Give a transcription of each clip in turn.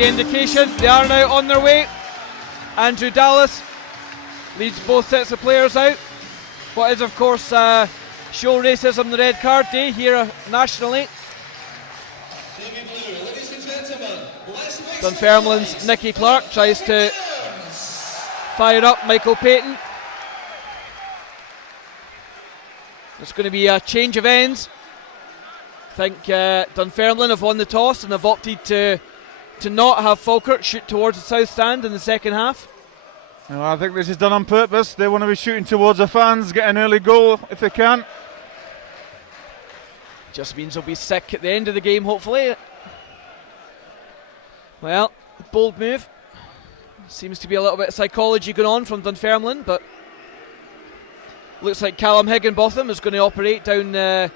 the indication. They are now on their way. Andrew Dallas leads both sets of players out. What is, of course, show racism the red card day here nationally. Dunfermline's Nicky Clark tries to fire up Michael Payton. It's going to be a change of ends. I think Dunfermline have won the toss and have opted to not have Falkirk shoot towards the south stand in the second half. Well, I think this is done on purpose. They want to be shooting towards the fans, get an early goal if they can. Just means they'll be sick at the end of the game, hopefully. Well, bold move. Seems to be a little bit of psychology going on from Dunfermline, but looks like Callum Higginbotham is going to operate down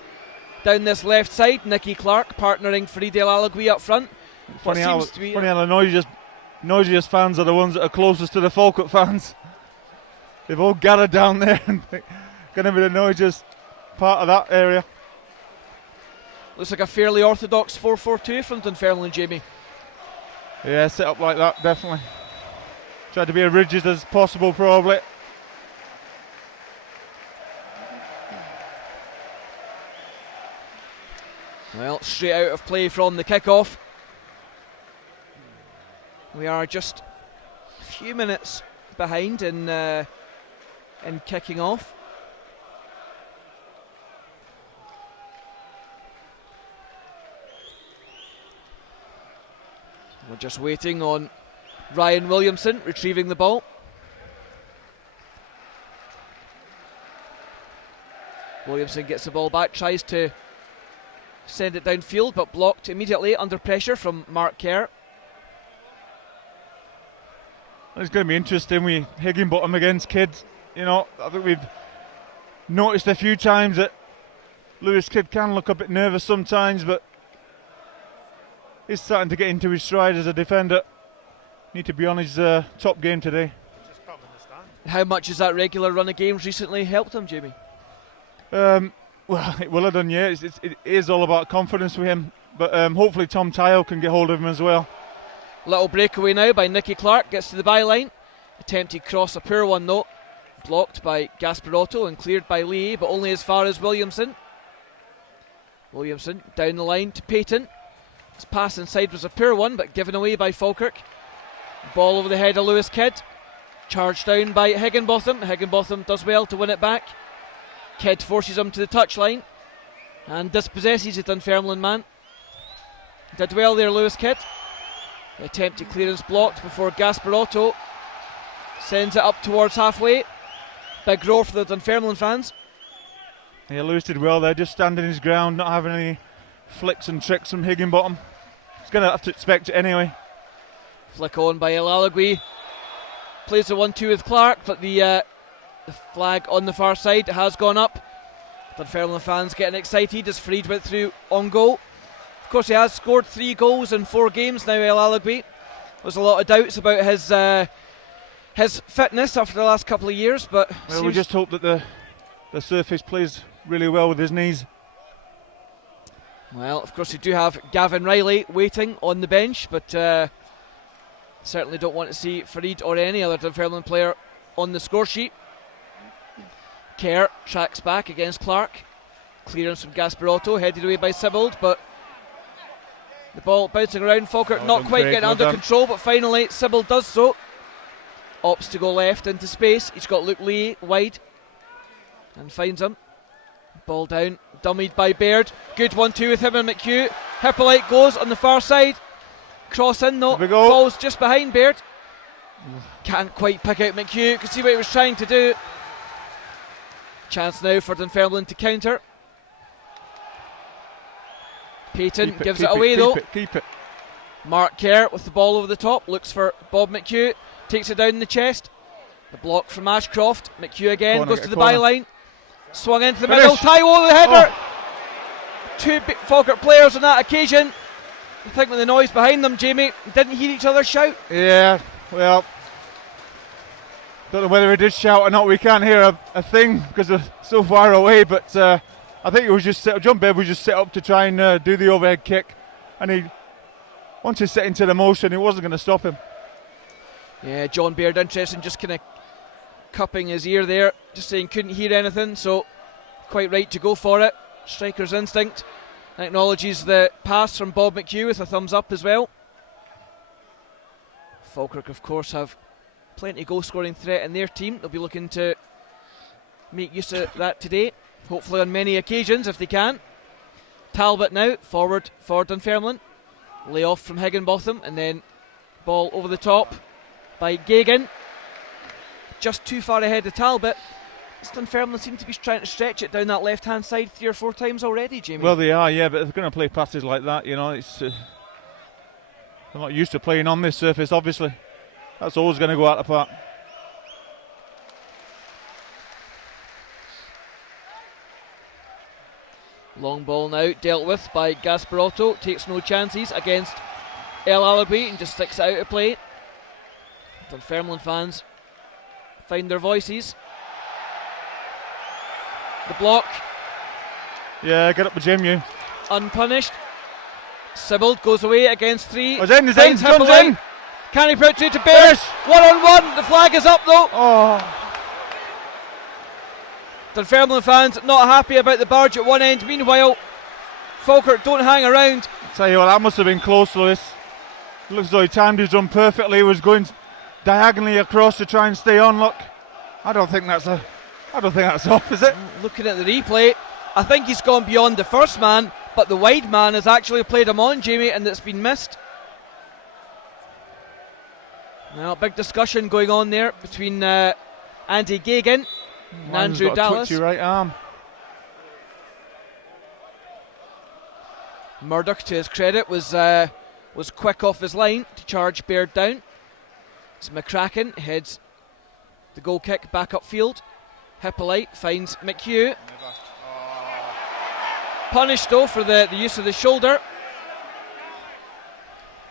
this left side. Nicky Clark partnering for Edale Alagui up front. Funny how the noisiest fans are the ones that are closest to the Falkirk fans. They've all gathered down there and going to be the noisiest part of that area. Looks like a fairly orthodox 4-4-2 from Dunfermline, Jamie. Yeah, set up like that, definitely. Tried to be as rigid as possible, probably. Well, straight out of play from the kickoff. We are just a few minutes behind in kicking off. We're just waiting on Ryan Williamson retrieving the ball. Williamson gets the ball back, tries to send it downfield, but blocked immediately under pressure from Mark Kerr. It's going to be interesting with Higginbottom against Kidd. You know, I think we've noticed a few times that Lewis Kidd can look a bit nervous sometimes, but he's starting to get into his stride as a defender. Need to be on his top game today. How much has that regular run of games recently helped him, Jamie? Well, it will have done, yeah. It is all about confidence with him, but hopefully Tom Tyle can get hold of him as well. Little breakaway now by Nicky Clark, gets to the byline. Attempted cross, a poor one though. Blocked by Gasparotto and cleared by Lee, but only as far as Williamson. Williamson down the line to Payton. His pass inside was a poor one, but given away by Falkirk. Ball over the head of Lewis Kidd. Charged down by Higginbotham. Higginbotham does well to win it back. Kidd forces him to the touchline and dispossesses the Dunfermline man. Did well there, Lewis Kidd. The attempted clearance blocked before Gasparotto sends it up towards halfway. Big roar for the Dunfermline fans. Yeah, Lewis did well there, just standing his ground, not having any flicks and tricks from Higginbottom. He's going to have to expect it anyway. Flick on by El Alagui. Plays the 1-2 with Clark, but the flag on the far side has gone up. Dunfermline fans getting excited as Fareed went through on goal. Of course, he has scored 3 goals in 4 games now, El Alagui. There's a lot of doubts about his fitness after the last couple of years, but well, we just hope that the surface plays really well with his knees. Well, of course, we do have Gavin Riley waiting on the bench, but certainly don't want to see Fareed or any other Dunfermline player on the score sheet. Kerr tracks back against Clark. Clearance from Gasparotto, headed away by Sibbald, but the ball bouncing around. Falkirk not quite getting under control, but finally Sibbald does so. Opts to go left into space. He's got Luke Lee wide and finds him. Ball down, dummied by Baird. Good 1-2 with him and McHugh. Hippolyte goes on the far side. Cross in though, falls just behind Baird. Can't quite pick out McHugh. You can see what he was trying to do. Chance now for Dunfermline to counter. Payton gives it away though. Keep it. Mark Kerr with the ball over the top, looks for Bob McHugh, takes it down in the chest. The block from Ashcroft. McHugh again goes to the byline. Swung into the middle. Taiwo the header. 2 Falkirk players on that occasion. I think with the noise behind them, Jamie, didn't hear each other shout. Yeah, well, don't know whether he did shout or not. We can't hear a thing because they're so far away, but I think it was just John Baird was just set up to try and do the overhead kick, and once he set into the motion, it wasn't going to stop him. Yeah, John Baird, interesting, just kind of cupping his ear there, just saying couldn't hear anything, so quite right to go for it. Striker's instinct. Acknowledges the pass from Bob McHugh with a thumbs up as well. Falkirk, of course, have plenty of goal-scoring threat in their team. They'll be looking to make use of that today, hopefully on many occasions if they can. Talbot now, forward for Dunfermline. Lay off from Higginbotham, and then ball over the top by Gagan. Just too far ahead of Talbot. Dunfermline seem to be trying to stretch it down that left-hand side 3 or 4 times already, Jamie. Well, they are, yeah, but if they're going to play passes like that, you know, it's they're not used to playing on this surface, obviously. That's always going to go out of the park. Long ball now, dealt with by Gasparotto. Takes no chances against El Alawi and just sticks it out of play. Dunfermline fans find their voices. The block. Yeah, get up the gym, you. Unpunished. Sibbald goes away against 3. It's in, John's in. Can he put it through to Baird? 1-on-1. The flag is up though. Oh. Dunfermline fans not happy about the barge at one end. Meanwhile, Falkirk don't hang around. I'll tell you what, that must have been close, Lewis. It looks as though he timed his run perfectly. He was going diagonally across to try and stay on. Look, I don't think that's off, is it? Looking at the replay, I think he's gone beyond the first man, but the wide man has actually played him on, Jamie, and it's been missed. Now, big discussion going on there between Andy Gagan and Andrew Dallas. Twitchy right arm. Murdoch, to his credit, was quick off his line to charge Baird down. It's McCracken heads the goal kick back upfield. Hippolyte finds McHugh. Punished though for the use of the shoulder.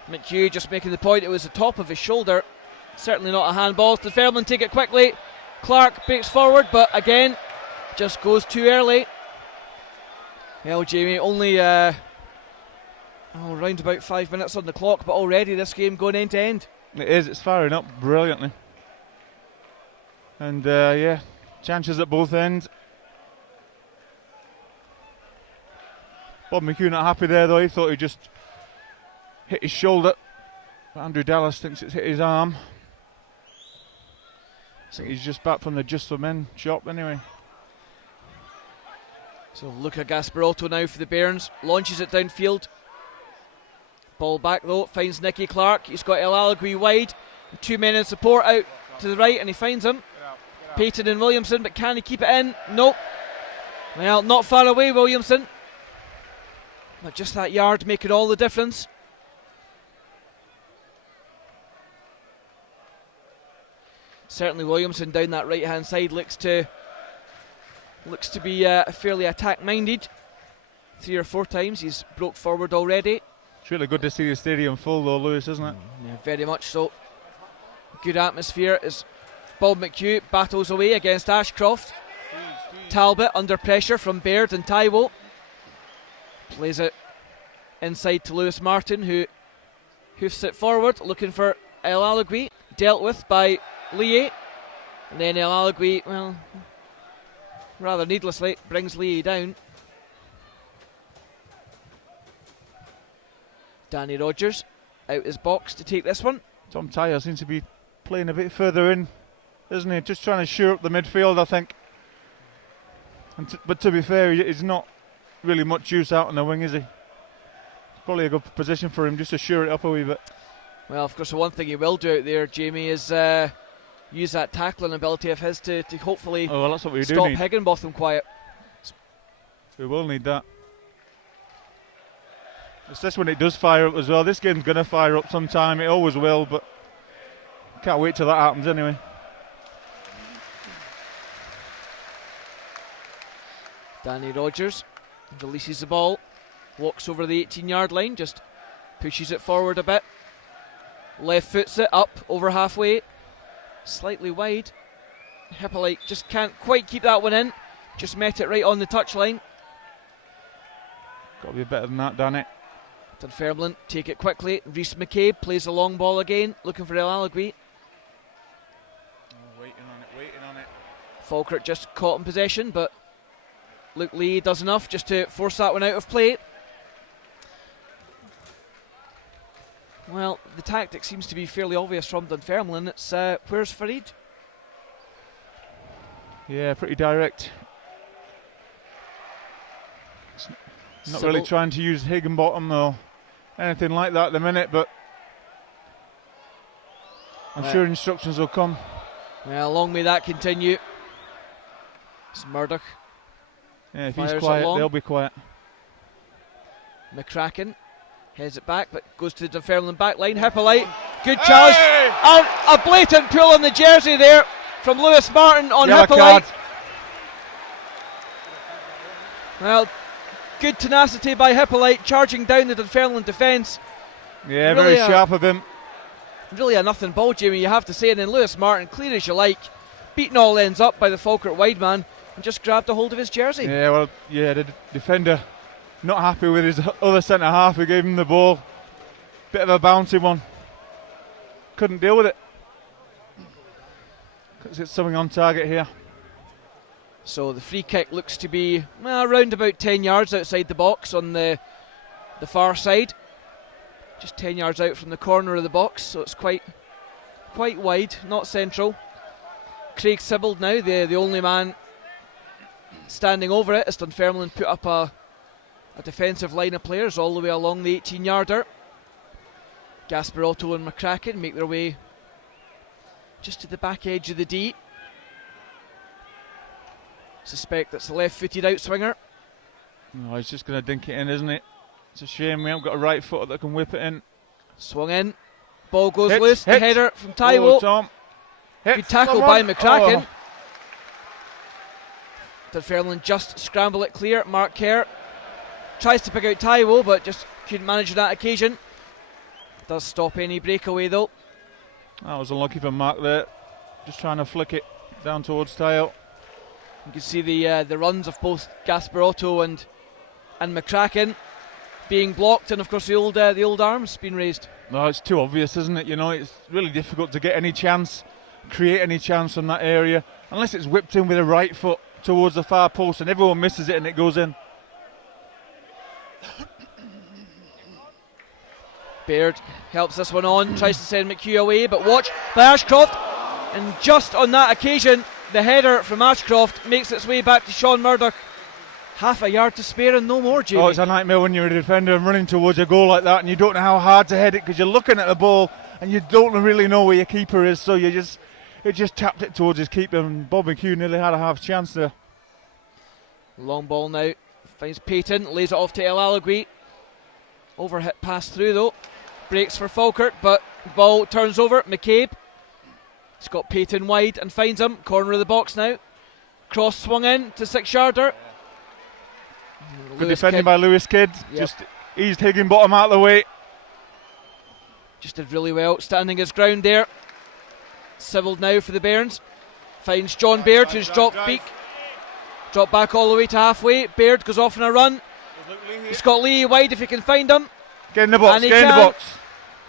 McHugh just making the point it was the top of his shoulder. Certainly not a handball. Dunfermline take it quickly. Clark breaks forward, but again, just goes too early. Well, Jamie, only around about 5 minutes on the clock, but already this game going end to end. It is, it's firing up brilliantly. And yeah, chances at both ends. Bob McHugh not happy there though, he thought he just hit his shoulder. But Andrew Dallas thinks it's hit his arm. I think he's just back from the Just for Men shop anyway. So Luca Gasparotto now for the Bairns, launches it downfield. Ball back though, finds Nicky Clark. He's got El Alawi wide. 2 men in support out to the right, and he finds him. Payton and Williamson, but can he keep it in? Nope. Well, not far away, Williamson. But just that yard making all the difference. Certainly Williamson down that right hand side looks to be fairly attack minded. 3 or 4 times he's broke forward already. It's really good to see the stadium full though, Lewis, isn't it? Yeah, very much so. Good atmosphere as Bob McHugh battles away against Ashcroft. Talbot under pressure from Baird and Taiwo. Plays it inside to Lewis Martin, who hoofs it forward, looking for El Alawi. Dealt with by Lee. And then El Alawi, well, rather needlessly, brings Lee down. Danny Rogers out his box to take this one. Tom Tyre seems to be playing a bit further in, isn't he? Just trying to shore up the midfield, I think. But to be fair, he's not really much use out on the wing, is he? It's probably a good position for him just to shore it up a wee bit. Well, of course, the one thing he will do out there, Jamie, is use that tackling ability of his to hopefully that's what we stop need. Higginbotham quiet. We will need that. It's this when it does fire up as well. This game's going to fire up sometime. It always will, but can't wait till that happens anyway. Danny Rogers releases the ball, walks over the 18-yard line, just pushes it forward a bit. Left foots it up over halfway, slightly wide. Hippolyte just can't quite keep that one in. Just met it right on the touchline. Got to be better than that, Danny. Dunfermline take it quickly. Rhys McCabe plays the long ball again, looking for El Alagui. Waiting on it. Falkirk just caught in possession, but Luke Lee does enough just to force that one out of play. Well, the tactic seems to be fairly obvious from Dunfermline. It's where's Farid? Yeah, pretty direct. Not really trying to use Higginbottom or anything like that at the minute, but I'm sure instructions will come. Well, long may that continue. It's Murdoch. Yeah, if he's quiet, they'll be quiet. McCracken heads it back, but goes to the Dunfermline back line. Hippolyte, good challenge. And a blatant pull on the jersey there from Lewis Martin on Yellow Hippolyte. card. Well, good tenacity by Hippolyte, charging down the Dunfermline defence. Yeah, really very sharp of him. Really a nothing ball, Jamie, you have to say. And then Lewis Martin, clear as you like, beaten all ends up by the Falkirk wide man and just grabbed a hold of his jersey. Yeah, well, the defender not happy with his other centre half who gave him the ball. Bit of a bouncy one. Couldn't deal with it. Because it's something on target here. So the free kick looks to be around about 10 yards outside the box on the far side. Just 10 yards out from the corner of the box, so it's quite wide, not central. Craig Sibbald now, the only man standing over it, as Dunfermline put up a defensive line of players all the way along the 18-yarder. Gasparotto and McCracken make their way just to the back edge of the D. Suspect that's the left-footed outswinger. Oh, he's just going to dink it in, isn't it? It's a shame we haven't got a right footer that can whip it in. Swung in. Ball goes loose. The header from Taiwo. Oh, Tom. Good tackle by McCracken. Dunfermline just scramble it clear. Mark Kerr tries to pick out Taiwo, but just couldn't manage on that occasion. Does stop any breakaway though. That was unlucky for Mark there. Just trying to flick it down towards Taiwo. You can see the runs of both Gasparotto and McCracken being blocked, and of course the old arms being raised. No, it's too obvious, isn't it? You know, it's really difficult to get any chance, create any chance from that area, unless it's whipped in with a right foot towards the far post and everyone misses it and it goes in. Baird helps this one on, tries to send McHugh away, but watch by Ashcroft, and just on that occasion the header from Ashcroft makes its way back to Sean Murdoch. Half a yard to spare and no more, Jamie. Oh, it's a nightmare when you're a defender and running towards a goal like that and you don't know how hard to head it because you're looking at the ball and you don't really know where your keeper is, so it just tapped it towards his keeper and Bob McHugh nearly had a half chance there. Long ball now, finds Payton, lays it off to El Alagui. Overhit pass through though, breaks for Falkirk, but ball turns over. McCabe, he's got Payton wide and finds him, corner of the box now. Cross swung in to 6-yarder. Good defending by Lewis Kidd. Yep. Just eased Higginbottom out of the way. Just did really well, standing his ground there. Sibbald now for the Bairns. Finds John Baird, who's dropped back all the way to halfway. Baird goes off on a run. He's got Lee wide if he can find him. Get in the box, get in the box.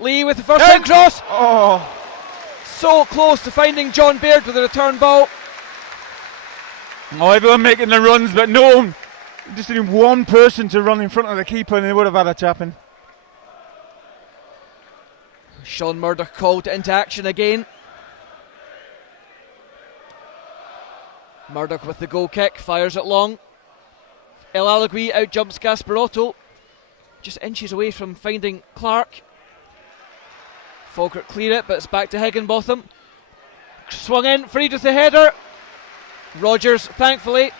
Lee with the first time cross. Oh, so close to finding John Baird with a return ball. Oh, everyone making the runs, but no one. Just need one person to run in front of the keeper and they would have had a tap-in. Sean Murdoch called into action again. Murdoch with the goal kick, fires it long. El Alagui out jumps Gasparotto, just inches away from finding Clark. Falkirk clear it, but it's back to Higginbotham. Swung in, Farid with the header. Rogers, thankfully,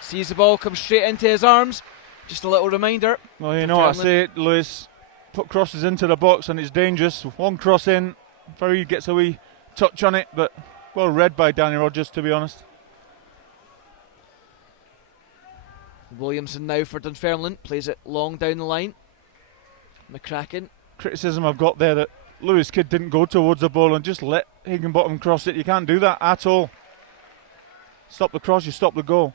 sees the ball come straight into his arms. Just a little reminder. Well, you know what I say, Lewis. Put crosses into the box and it's dangerous. One cross in, Farid gets a wee touch on it, but well read by Danny Rogers, to be honest. Williamson now for Dunfermline, plays it long down the line. McCracken. Criticism I've got there that Lewis Kidd didn't go towards the ball and just let Higginbottom cross it. You can't do that at all. Stop the cross, you stop the goal.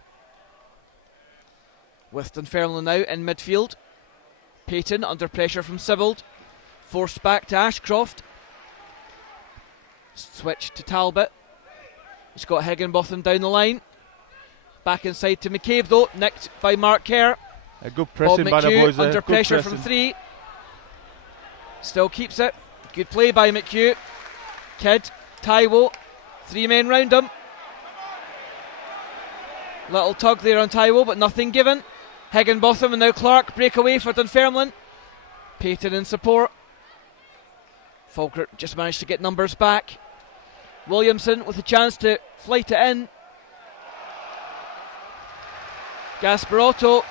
With Dunfermline now in midfield. Payton under pressure from Sibbald. Forced back to Ashcroft. Switch to Talbot. He's got Higginbotham down the line. Back inside to McCabe though, nicked by Mark Kerr. A good pressing by the boys there. Under Good pressure pressing. from 3. Still keeps it. Good play by McHugh. Kidd, Taiwo, 3 men round him. Little tug there on Taiwo, but nothing given. Higginbotham and now Clark break away for Dunfermline. Payton in support. Falkirk just managed to get numbers back. Williamson with a chance to flight it in. Gasparotto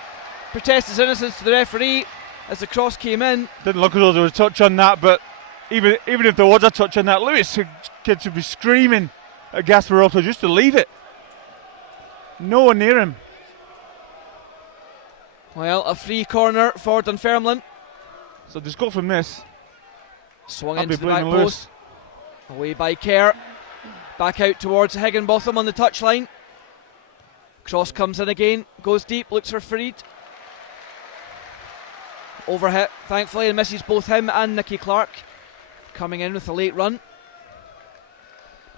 protests his innocence to the referee as the cross came in. Didn't look as though there was a touch on that, but even if there was a touch on that, Lewis kids should be screaming at Gasparotto just to leave it. No one near him. Well, a free corner for Dunfermline. So just go from this. Swung I'll into be the back blaming post. Away by Kerr. Back out towards Higginbotham on the touchline. Cross comes in again, goes deep, looks for Farid. Overhit, thankfully, and misses both him and Nicky Clark. Coming in with a late run.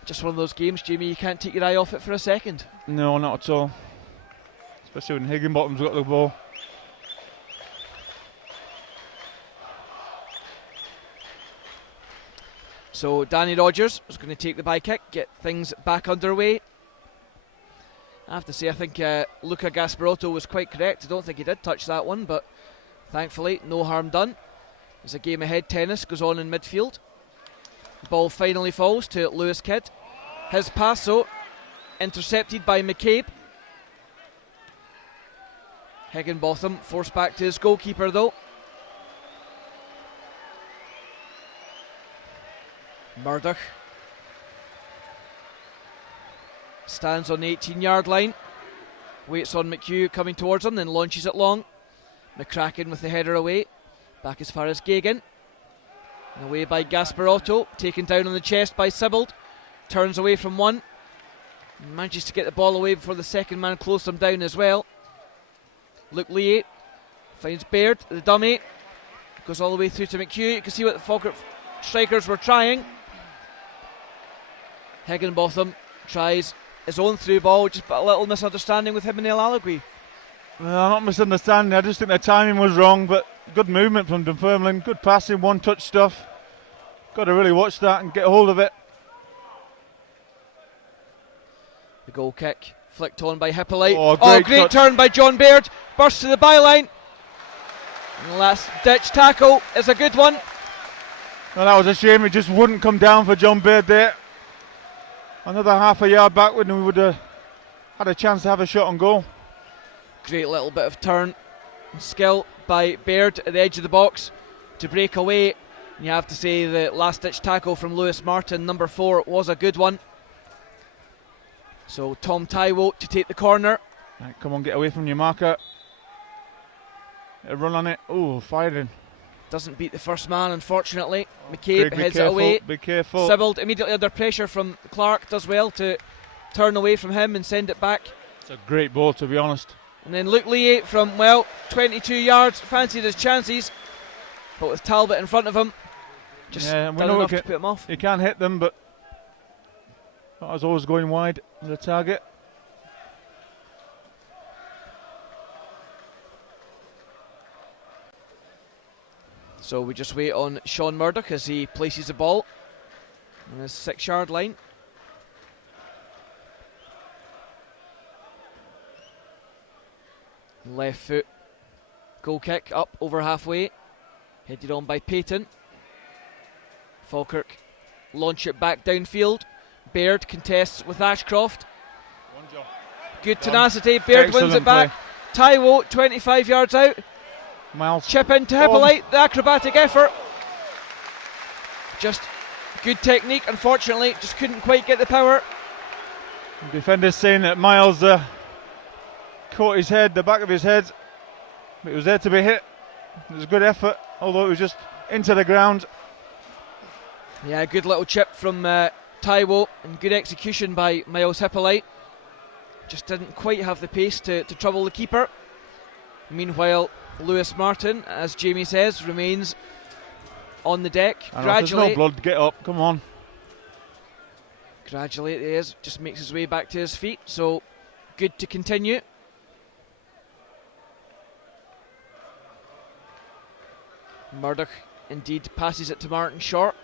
Just one of those games, Jamie, you can't take your eye off it for a second. No, not at all. Especially when Higginbotham's got the ball. So Danny Rogers is going to take the by kick, get things back underway. I have to say, I think Luca Gasparotto was quite correct. I don't think he did touch that one, but thankfully, no harm done. As a game ahead tennis goes on in midfield. Ball finally falls to Lewis Kidd. His pass, though, intercepted by McCabe. Higginbotham forced back to his goalkeeper, though. Murdoch stands on the 18-yard line, waits on McHugh coming towards him, then launches it long. McCracken with the header away, back as far as Gagan. And away by Gasparotto, taken down on the chest by Sibbald. Turns away from one, manages to get the ball away before the second man closed him down as well. Luke Lee finds Baird, the dummy, goes all the way through to McHugh. You can see what the Falkirk strikers were trying. Higginbotham tries his own through ball, just a little misunderstanding with him and El Alagui. Well, not misunderstanding, I just think the timing was wrong, but good movement from Dunfermline, good passing, one touch stuff. Got to really watch that and get hold of it. The goal kick flicked on by Hippolyte. Great turn by John Baird, burst to the byline. And the last ditch tackle is a good one. Well, that was a shame, it just wouldn't come down for John Baird there. Another half a yard backward and we would have had a chance to have a shot on goal. Great little bit of turn and skill by Baird at the edge of the box to break away. And you have to say the last ditch tackle from Lewis Martin, number 4, was a good one. So Tom Taiwo to take the corner. Right, come on, get away from your marker. A run on it. Oh, firing. Doesn't beat the first man, unfortunately. McCabe Craig, heads it away. Be careful. Sibbald immediately under pressure from Clark, does well to turn away from him and send it back. It's a great ball, to be honest. And then Luke Lee from, 22 yards, fancied his chances, but with Talbot in front of him, just done enough to put him off. He can't hit them, but that was always going wide of the target. So we just wait on Sean Murdoch as he places the ball on his 6-yard line. Left foot goal kick up over halfway, headed on by Payton. Falkirk launch it back downfield. Baird contests with Ashcroft. Good tenacity. Baird wins it back. Taiwo 25 yards out. Miles. Chip into Hippolyte, the acrobatic effort. Just good technique, unfortunately, just couldn't quite get the power. Defenders saying that Miles caught his head, the back of his head, but it was there to be hit. It was a good effort, although it was just into the ground. Yeah, good little chip from Taiwo and good execution by Miles Hippolyte. Just didn't quite have the pace to trouble the keeper. Meanwhile, Lewis Martin, as Jamie says, remains on the deck. There's no blood, get up, come on. Gradually it is, just makes his way back to his feet, so good to continue. Murdoch indeed passes it to Martin short.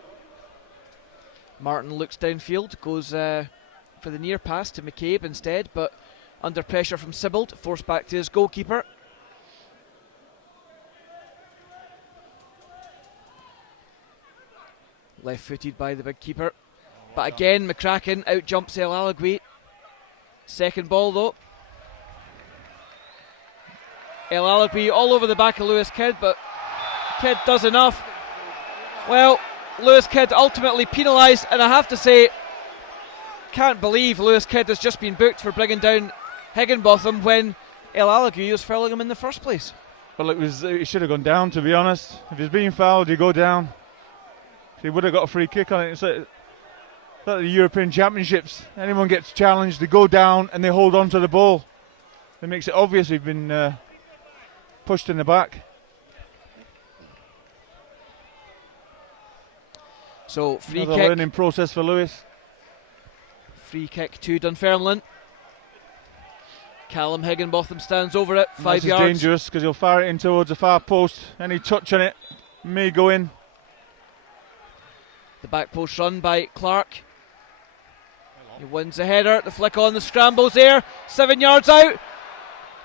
Martin looks downfield, goes for the near pass to McCabe instead, but under pressure from Sibbald, forced back to his goalkeeper. Left footed by the big keeper. But again, McCracken out jumps El Alagui. Second ball though. El Alagui all over the back of Lewis Kidd, but Kidd does enough. Well, Lewis Kidd ultimately penalised, and I have to say, can't believe Lewis Kidd has just been booked for bringing down Higginbotham when El Alagui was fouling him in the first place. Well, it should have gone down, to be honest. If he's being fouled, you go down. He would have got a free kick on it. It's like the European Championships. Anyone gets challenged, they go down and they hold on to the ball. It makes it obvious he's been pushed in the back. So free Another kick. learning process for Lewis. Free kick to Dunfermline. Callum Higginbotham stands over it, 5 yards. This is dangerous because he'll fire it in towards the far post. Any touch on it may go in. The back post run by Clark. He wins the header, the flick on, the scrambles there, 7 yards out.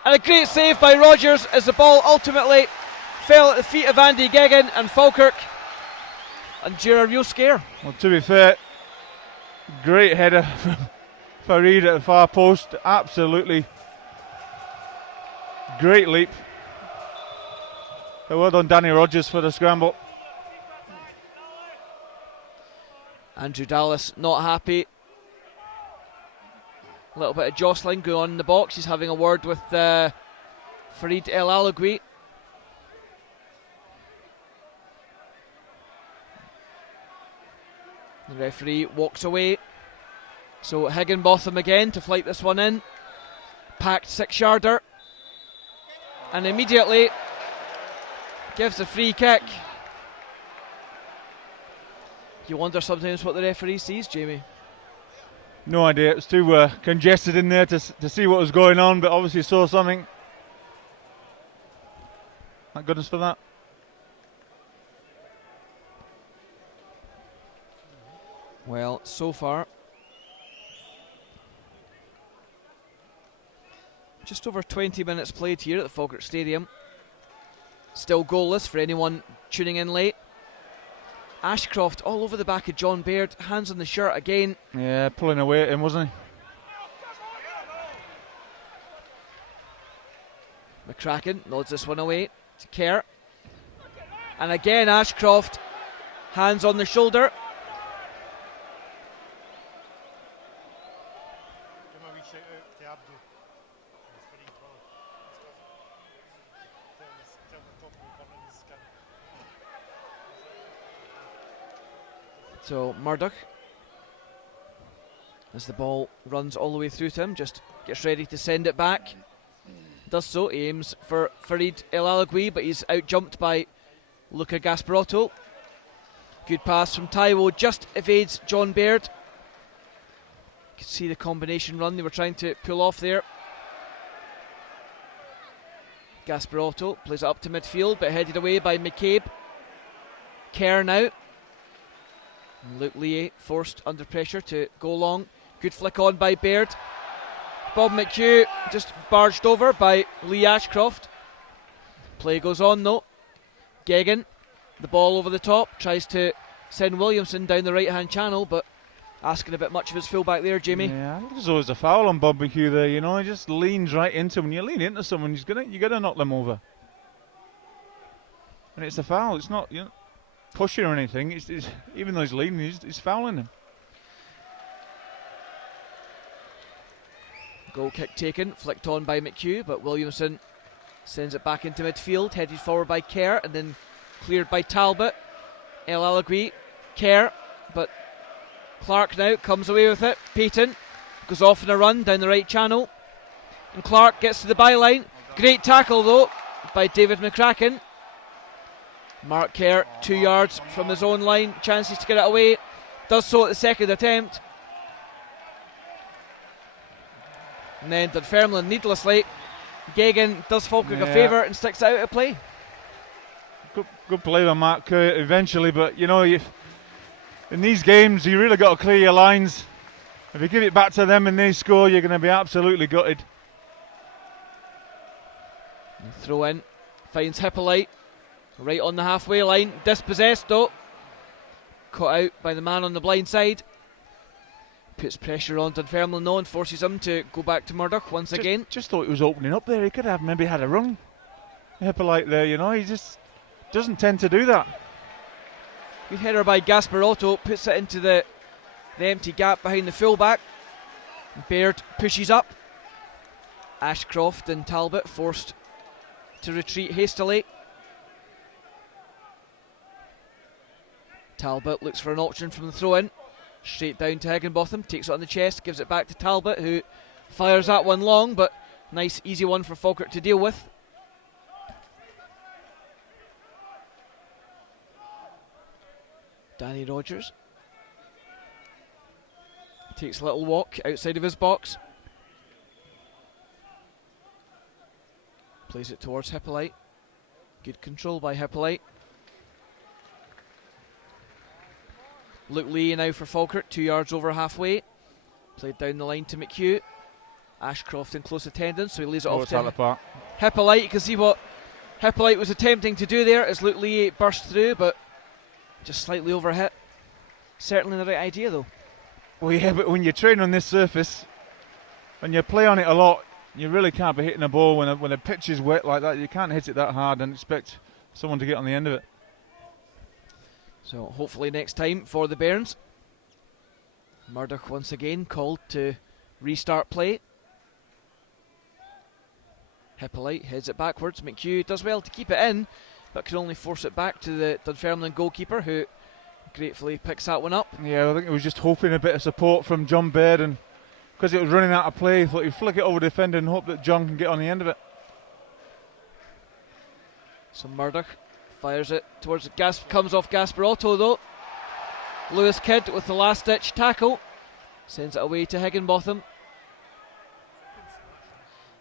And a great save by Rogers as the ball ultimately fell at the feet of Andy Geoghegan, and Falkirk endure a real scare. Well, to be fair, great header from Farid at the far post. Absolutely great leap. Well done, Danny Rogers, for the scramble. Andrew Dallas not happy. A little bit of jostling going on in the box. He's having a word with Farid El Alagui. The referee walks away. So Higginbotham again to flight this one in. Packed 6-yarder. And immediately gives a free kick. You wonder sometimes what the referee sees, Jamie. No idea. It was too congested in there to see what was going on, but obviously saw something. Thank goodness for that. Well, so far, just over 20 minutes played here at the Falkirk Stadium. Still goalless for anyone tuning in late. Ashcroft all over the back of John Baird, hands on the shirt again. Yeah, pulling away at him, wasn't he? McCracken nods this one away to Kerr. And again Ashcroft, hands on the shoulder. So Murdoch, as the ball runs all the way through to him, just gets ready to send it back. Does so, he aims for Farid El Alagui, but he's out jumped by Luca Gasparotto. Good pass from Taiwo, just evades John Baird. You can see the combination run they were trying to pull off there. Gasparotto plays it up to midfield, but headed away by McCabe. Kerr now. Luke Lee forced under pressure to go long. Good flick on by Baird. Bob McHugh just barged over by Lee Ashcroft. Play goes on though. Geoghegan, the ball over the top, tries to send Williamson down the right hand channel, but asking a bit much of his fullback there, Jamie. Yeah, I think there's always a foul on Bob McHugh there, you know, he just leans right into him. When you lean into someone, you're gonna knock them over. And it's a foul, it's not, you know, pushing or anything. It's, even though he's leading, he's fouling him. Goal kick taken, flicked on by McHugh, but Williamson sends it back into midfield, headed forward by Kerr, and then cleared by Talbot. El Alagui, Kerr, but Clark now comes away with it. Payton goes off in a run down the right channel, and Clark gets to the byline. Great tackle though by David McCracken. Mark Kerr 2 yards from his own line, chances to get it away, does so at the second attempt. And then Dunfermline needlessly, Gagan does Falkirk a favour and sticks it out of play. Good play by Mark Kerr eventually, but you know, in these games you really got to clear your lines. If you give it back to them and they score, you're going to be absolutely gutted. Throw in, finds Hippolyte right on the halfway line, dispossessed though, caught out by the man on the blind side. Puts pressure on Dunfermline now and forces him to go back to Murdoch once again. Just thought he was opening up there. He could have maybe had a run. Hippolyte there, you know, he just doesn't tend to do that. Good header by Gasparotto, puts it into the empty gap behind the fullback. Baird pushes up. Ashcroft and Talbot forced to retreat hastily. Talbot looks for an option from the throw-in. Straight down to Higginbotham, takes it on the chest, gives it back to Talbot, who fires that one long, but nice easy one for Falkirk to deal with. Danny Rogers takes a little walk outside of his box. Plays it towards Hippolyte. Good control by Hippolyte. Luke Lee now for Falkirk, 2 yards over halfway. Played down the line to McHugh. Ashcroft in close attendance, so he lays it off to Hippolyte. You can see what Hippolyte was attempting to do there as Luke Lee burst through, but just slightly overhit. Certainly the right idea though. Well, yeah, but when you train on this surface and you play on it a lot, you really can't be hitting a ball when a pitch is wet like that. You can't hit it that hard and expect someone to get on the end of it. So hopefully next time for the Bairns. Murdoch once again called to restart play. Hippolyte heads it backwards. McHugh does well to keep it in, but can only force it back to the Dunfermline goalkeeper, who gratefully picks that one up. Yeah, I think he was just hoping a bit of support from John Baird, and because it was running out of play, he thought he'd flick it over the defender and hope that John can get on the end of it. So Murdoch fires it towards comes off Gasparotto though. Lewis Kidd with the last ditch tackle sends it away to Higginbotham.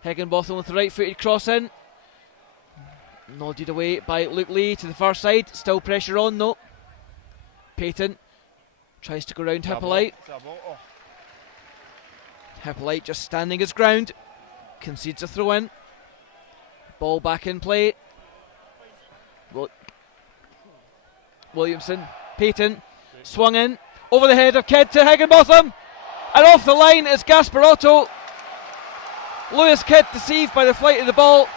Higginbotham with the right footed cross in, nodded away by Luke Lee to the far side. Still pressure on though. Payton tries to go round Hippolyte. Hippolyte just standing his ground, concedes a throw in. Ball back in play. Williamson, Payton, swung in, over the head of Kidd to Higginbotham, and off the line is Gasparotto. Lewis Kidd, deceived by the flight of the ball,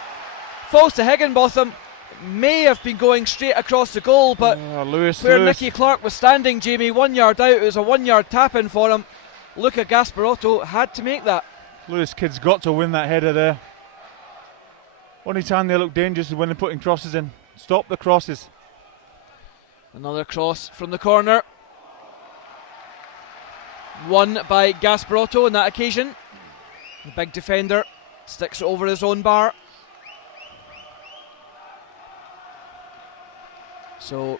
falls to Higginbotham. May have been going straight across the goal, but where Nicky Clark was standing, Jamie, 1 yard out, it was a 1 yard tap in for him. Luca Gasparotto had to make that. Lewis Kidd's got to win that header there. Only time they look dangerous is when they're putting crosses in. Stop the crosses. Another cross from the corner. Won by Gasparotto on that occasion. The big defender sticks it over his own bar. So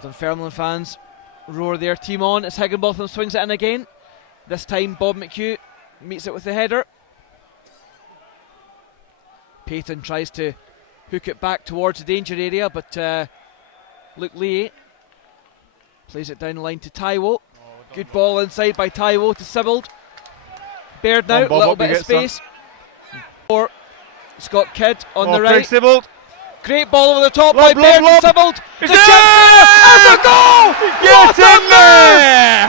Dunfermline fans roar their team on as Higginbotham swings it in again. This time Bob McHugh meets it with the header. Payton tries to hook it back towards the danger area, but Luke Lee plays it down the line to Taiwo. Good ball inside by Taiwo to Sibbald. Baird now, a little bit of space. Or Scott Kidd on the right. Sibbald. Great ball over the top by Baird and Sibbald. The chip there! There's a goal! Get in there!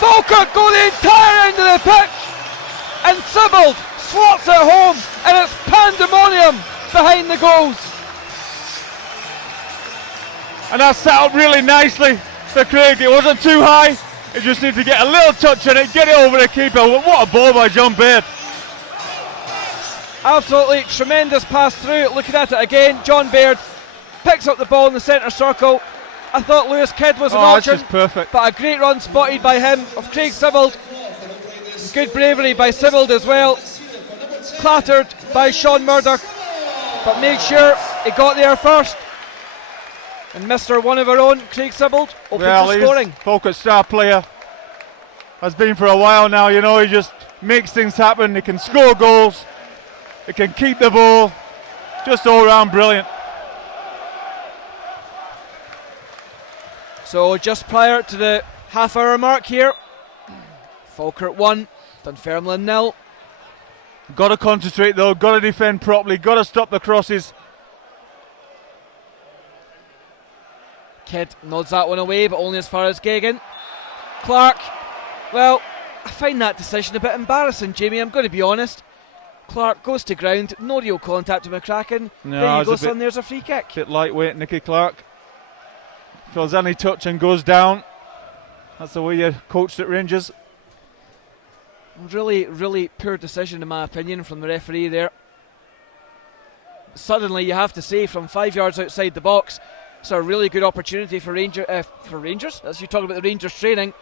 Falkirk go the entire end of the pitch, and Sibbald slots it home, and it's pandemonium behind the goals. And that set up really nicely for Craig. It wasn't too high. He just needed to get a little touch on it, get it over the keeper. What a ball by John Baird. Absolutely tremendous pass through. Looking at it again, John Baird picks up the ball in the centre circle. I thought Lewis Kidd was an option, that's just perfect. But a great run spotted by him of Craig Sibbald. Good bravery by Sibbald as well. Clattered by Sean Murdoch. but made sure he got there first. And Mr. One of our own, Craig Sibbald, opens the scoring. Falkirk star player. Has been for a while now, you know, he just makes things happen. He can score goals, he can keep the ball, just all round brilliant. So just prior to the half-hour mark here, Falkirk 1, Dunfermline 0. Got to concentrate though, got to defend properly, got to stop the crosses. Kidd nods that one away, but only as far as Gagan. Clark, well, I find that decision a bit embarrassing, Jamie, I'm going to be honest. Clark goes to ground, no real contact with McCracken. No, there you go, son, there's a free kick. Bit lightweight, Nicky Clark. Feels any touch and goes down. That's the way you're coached at Rangers. Really, really poor decision in my opinion from the referee there. Suddenly, you have to say, from 5 yards outside the box, it's a really good opportunity for Rangers, as you talk about the Rangers training,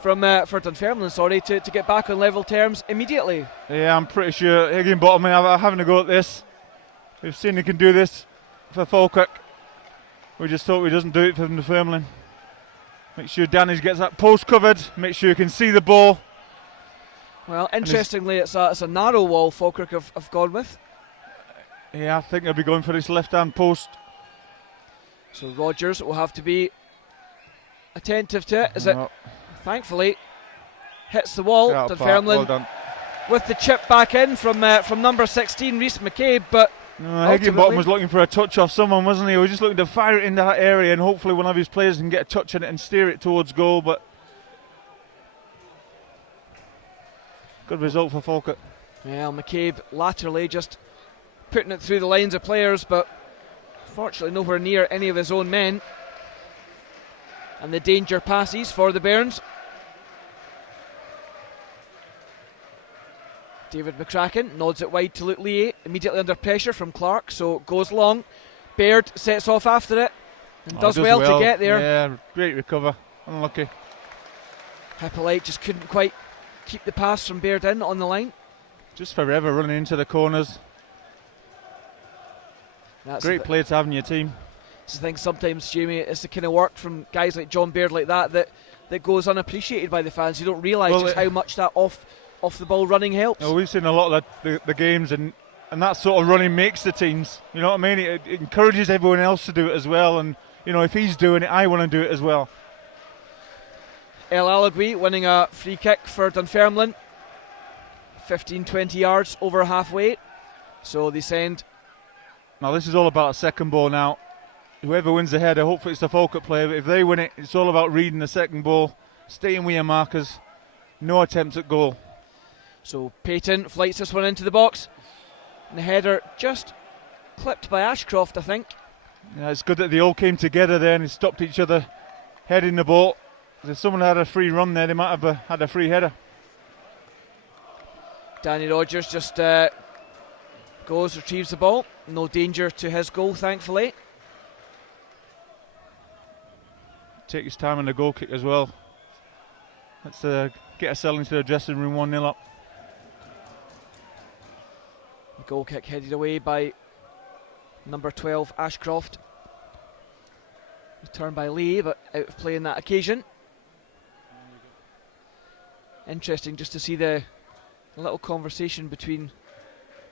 for Dunfermline, sorry, to get back on level terms immediately. Yeah, I'm pretty sure Higginbottom are having a go at this. We've seen he can do this for Falkirk. We just thought he doesn't do it for Dunfermline. Make sure Danny gets that post covered, make sure you can see the ball. Well, interestingly, it's a narrow wall Falkirk have gone with. Yeah, I think they'll be going for this left-hand post. So Rogers will have to be attentive to it as it, thankfully, hits the wall. Dunfermline well with the chip back in from number 16, Rhys McCabe, but Higginbottom was looking for a touch off someone, wasn't he? He was just looking to fire it into that area and hopefully one of his players can get a touch on it and steer it towards goal, but good result for Falkirk. Well, McCabe laterally just putting it through the lines of players, but fortunately nowhere near any of his own men. And the danger passes for the Bairns. David McCracken nods it wide to Luke Lee, immediately under pressure from Clark, so goes long. Baird sets off after it and does well to get there. Yeah, great recover, unlucky. Hippolyte just couldn't quite keep the pass from Baird in on the line. Just forever running into the corners. That's great play to have in your team. I think sometimes, Jamie, it's the kind of work from guys like John Baird like that goes unappreciated by the fans. You don't realise just how much that off the ball running helps. Well, we've seen a lot of the games and that sort of running makes the teams. You know what I mean? It encourages everyone else to do it as well. And you know, if he's doing it, I want to do it as well. El Alagui winning a free kick for Dunfermline. 15-20 yards over halfway. So they send. Now this is all about a second ball now. Whoever wins the header, hopefully it's the Falkirk player, but if they win it, it's all about reading the second ball, staying with your markers, no attempts at goal. So Payton flights this one into the box, and the header just clipped by Ashcroft, I think. Yeah, it's good that they all came together there and stopped each other heading the ball. If someone had a free run there, they might have had a free header. Danny Rogers just goes, retrieves the ball. No danger to his goal, thankfully. Take his time on the goal kick as well. Let's get ourselves into the dressing room 1-0 up. The goal kick headed away by number 12 Ashcroft. Returned by Lee, but out of play in that occasion. Interesting just to see the little conversation between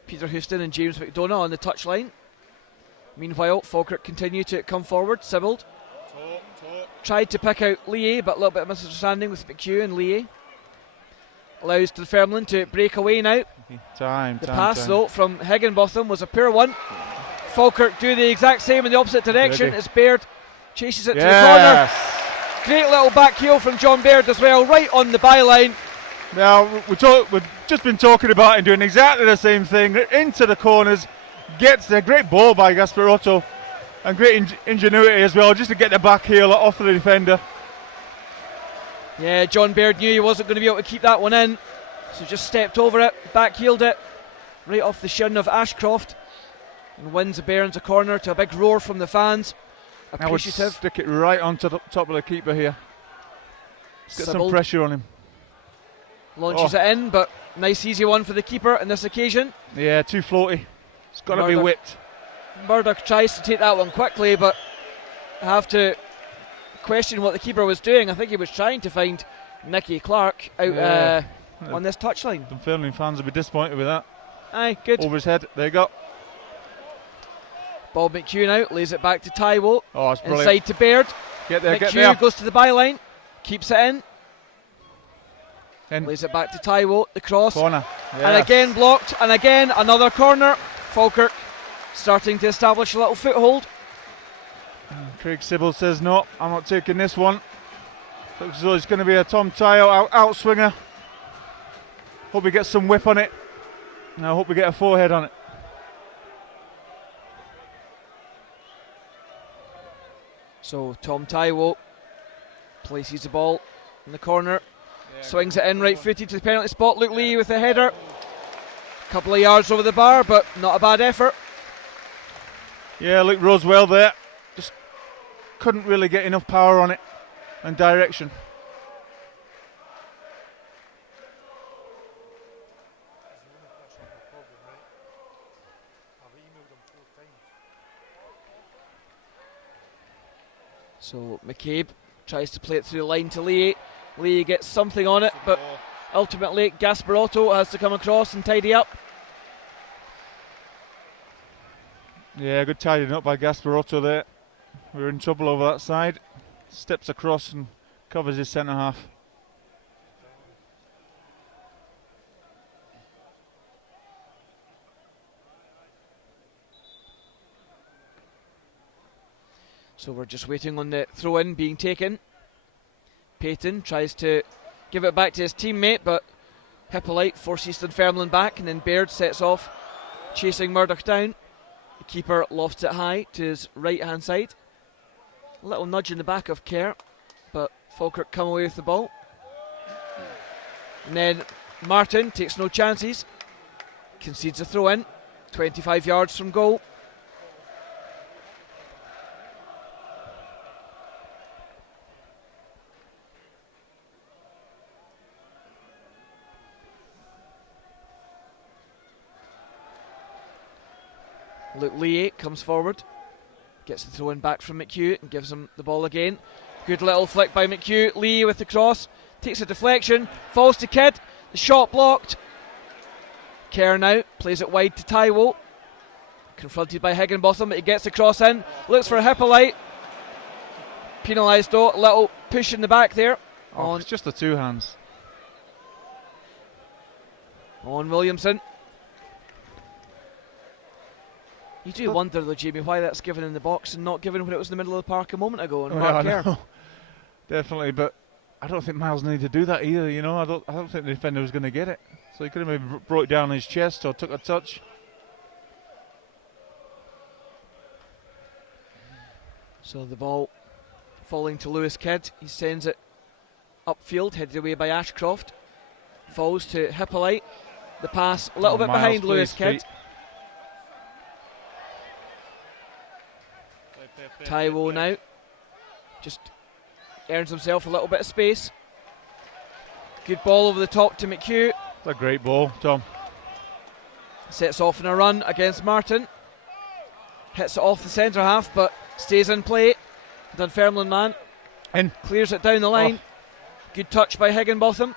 Peter Houston and James McDonough on the touchline. Meanwhile, Falkirk continue to come forward. Sibbald tried to pick out Lee, but a little bit of misunderstanding with McHugh and Lee. Allows Dunfermline to break away now. The pass though from Higginbotham was a poor one. Falkirk do the exact same in the opposite direction as Baird chases it to the corner. Great little back heel from John Baird as well, right on the byline. Now we've just been talking about him doing exactly the same thing, into the corners, gets a great ball by Gasparotto, and great ingenuity as well, just to get the back heel off the defender. Yeah, John Baird knew he wasn't going to be able to keep that one in, so just stepped over it, back heeled it, right off the shin of Ashcroft, and wins the Bairns a corner to a big roar from the fans. Appreciative. I would stick it right onto the top of the keeper here. Let's get some pressure on him. Launches it in, but nice easy one for the keeper on this occasion. Yeah, too floaty. It's got to be whipped. Murdoch tries to take that one quickly, but I have to question what the keeper was doing. I think he was trying to find Nicky Clark out on this touchline. Dunfermline fans will be disappointed with that. Aye, good. Over his head, there you go. Bob McHugh now lays it back to Taiwo. Oh, that's brilliant. Inside to Baird. Get there, McHugh get there. goes to the byline, keeps it in. Lays it back to Taiwo, the cross. Corner. Yes. And again blocked, and again another corner. Falkirk starting to establish a little foothold. Craig Sybil says, no, I'm not taking this one. Looks as though it's going to be a Tom Tyo outswinger. Hope we get some whip on it. And I hope we get a forehead on it. So Tom Taiwo places the ball in the corner, swings it in right footed to the penalty spot. Luke Lee with the header. Couple of yards over the bar, but not a bad effort. Yeah, Luke rose well there. Just couldn't really get enough power on it and direction. So McCabe tries to play it through the line to Lee. Lee gets something on it, but ultimately Gasparotto has to come across and tidy up. Yeah, good tidying up by Gasparotto there. We were in trouble over that side. Steps across and covers his centre half. So we're just waiting on the throw-in being taken. Payton tries to give it back to his teammate, but Hippolyte forces Dunfermline back, and then Baird sets off, chasing Murdoch down. The keeper lofts it high to his right-hand side. A little nudge in the back of Kerr, but Falkirk come away with the ball. And then Martin takes no chances, concedes a throw-in, 25 yards from goal. Luke Lee comes forward, gets the throw in back from McHugh and gives him the ball again. Good little flick by McHugh. Lee with the cross, takes a deflection, falls to Kidd, the shot blocked. Kerr now plays it wide to Taiwo, confronted by Higginbotham, but he gets the cross in, looks for Hippolyte. Penalised though, a little push in the back there. It's just the two hands. On Williamson. You do wonder though, Jamie, why that's given in the box and not given when it was in the middle of the park a moment ago. And Mark Kerr. Definitely, but I don't think Miles needed to do that either. You know, I don't think the defender was going to get it, so he could have maybe brought it down his chest or took a touch. So the ball falling to Lewis Kidd. He sends it upfield, headed away by Ashcroft. Falls to Hippolyte. The pass a little bit Miles behind Lewis Kidd. Taiwo now just earns himself a little bit of space. Good ball over the top to McHugh. It's a great ball, Tom. Sets off in a run against Martin. Hits it off the centre half, but stays in play. Dunfermline man in, clears it down the line. Good touch by Higginbotham.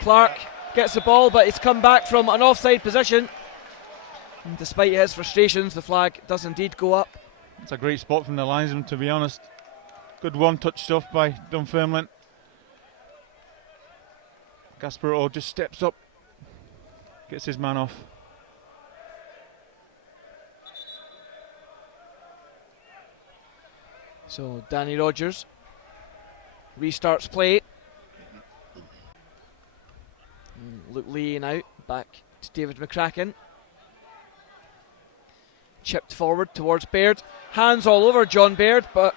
Clark gets the ball, but it's come back from an offside position. And despite his frustrations, the flag does indeed go up. It's a great spot from the linesman, to be honest. Good one-touch stuff by Dunfermline. Gasparotto just steps up, gets his man off. So Danny Rogers restarts play. Luke Lee now back to David McCracken. Chipped forward towards Baird. Hands all over John Baird, but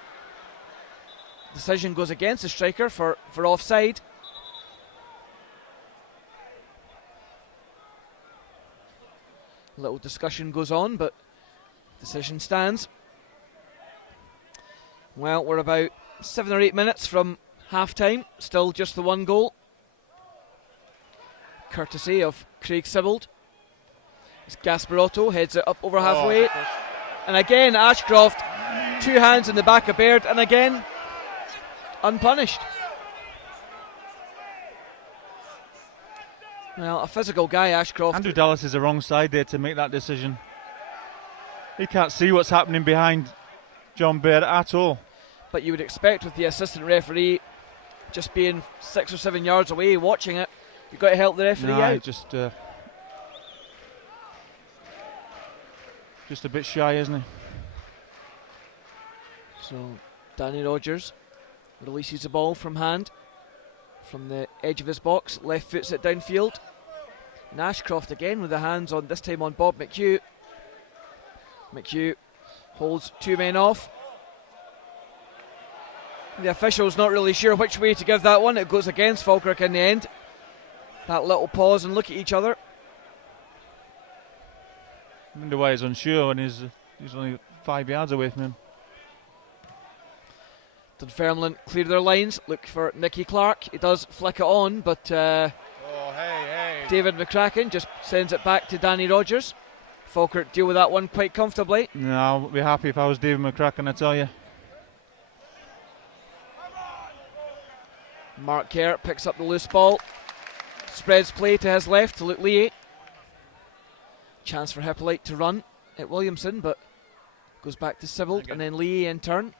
decision goes against the striker for offside. Little discussion goes on, but decision stands. Well, we're about 7 or 8 minutes from half time. Still just the one goal, courtesy of Craig Sibbald. As Gasparotto heads it up over halfway. And again, Ashcroft, 2 hands in the back of Baird, and again, unpunished. Well, a physical guy, Ashcroft. Andrew Dallas is the wrong side there to make that decision. He can't see what's happening behind John Baird at all. But you would expect with the assistant referee just being 6 or 7 yards away watching it, you've got to help the referee out. Just a bit shy, isn't he? So Danny Rogers releases the ball from hand, from the edge of his box, left foots it downfield. And Ashcroft again with the hands on, this time on Bob McHugh. McHugh holds 2 men off. The official's not really sure which way to give that one. It goes against Falkirk in the end. That little pause and look at each other. I wonder why he's unsure when he's only 5 yards away from him. Dunfermline clear their lines, look for Nicky Clark. He does flick it on, but David McCracken just sends it back to Danny Rogers. Falkirk deal with that one quite comfortably. No, I'd be happy if I was David McCracken, I tell you. Mark Kerr picks up the loose ball, spreads play to his left to Luke Lee. Chance for Hippolyte to run at Williamson, but goes back to Sibbald and then Lee in turn.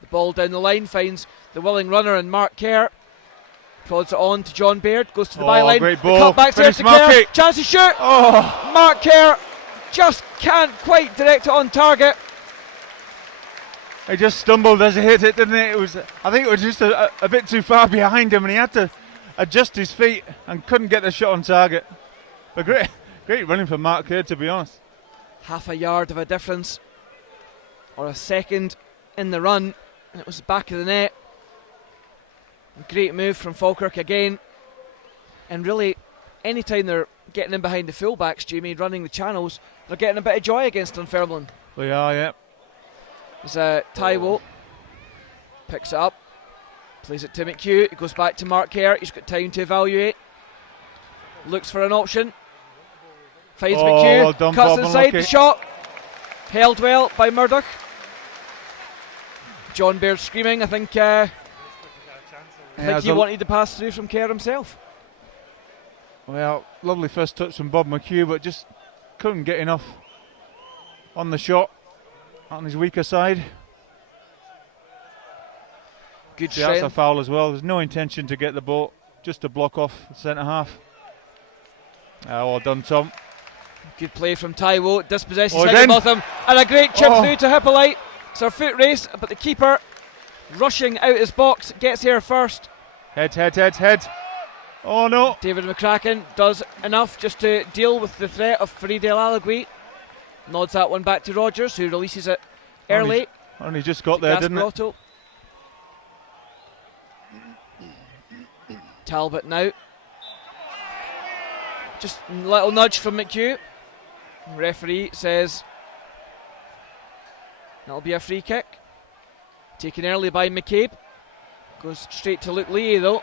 The ball down the line finds the willing runner and Mark Kerr. Prods it on to John Baird, goes to the byline. Great ball. Cut back to Kerr. Chance to shoot. Mark Kerr just can't quite direct it on target. He just stumbled as he hit it, didn't it? I think it was just a bit too far behind him, and he had to adjust his feet and couldn't get the shot on target. But great running from Mark Kerr, to be honest. Half a yard of a difference, or a second in the run, and it was the back of the net. Great move from Falkirk again, and really anytime they're getting in behind the fullbacks, Jamie, running the channels, they're getting a bit of joy against Dunfermline. They are, yeah. As Taiwo picks it up, plays it to McHugh, it goes back to Mark Kerr, he's got time to evaluate, looks for an option, finds McHugh, well done, cuts Bob, inside, unlucky. the shot held well by Murdoch. John Baird screaming. I think he wanted to pass through from Kerr himself. Well, lovely first touch from Bob McHugh, but just couldn't get enough on the shot on his weaker side. Good strength. That's a foul as well. There's no intention to get the ball, just to block off the centre half. Well done, Tom. Good play from Taiwo. Dispossesses Higginbotham, and a great chip through to Hippolyte. It's a foot race, but the keeper rushing out his box gets here first. Head. Oh no. David McCracken does enough just to deal with the threat of Faridale Alagui. Nods that one back to Rogers, who releases it early. Only just got there, didn't it? Talbot now. Just a little nudge from McHugh. Referee says that'll be a free kick. Taken early by McCabe. Goes straight to Luke Lee though.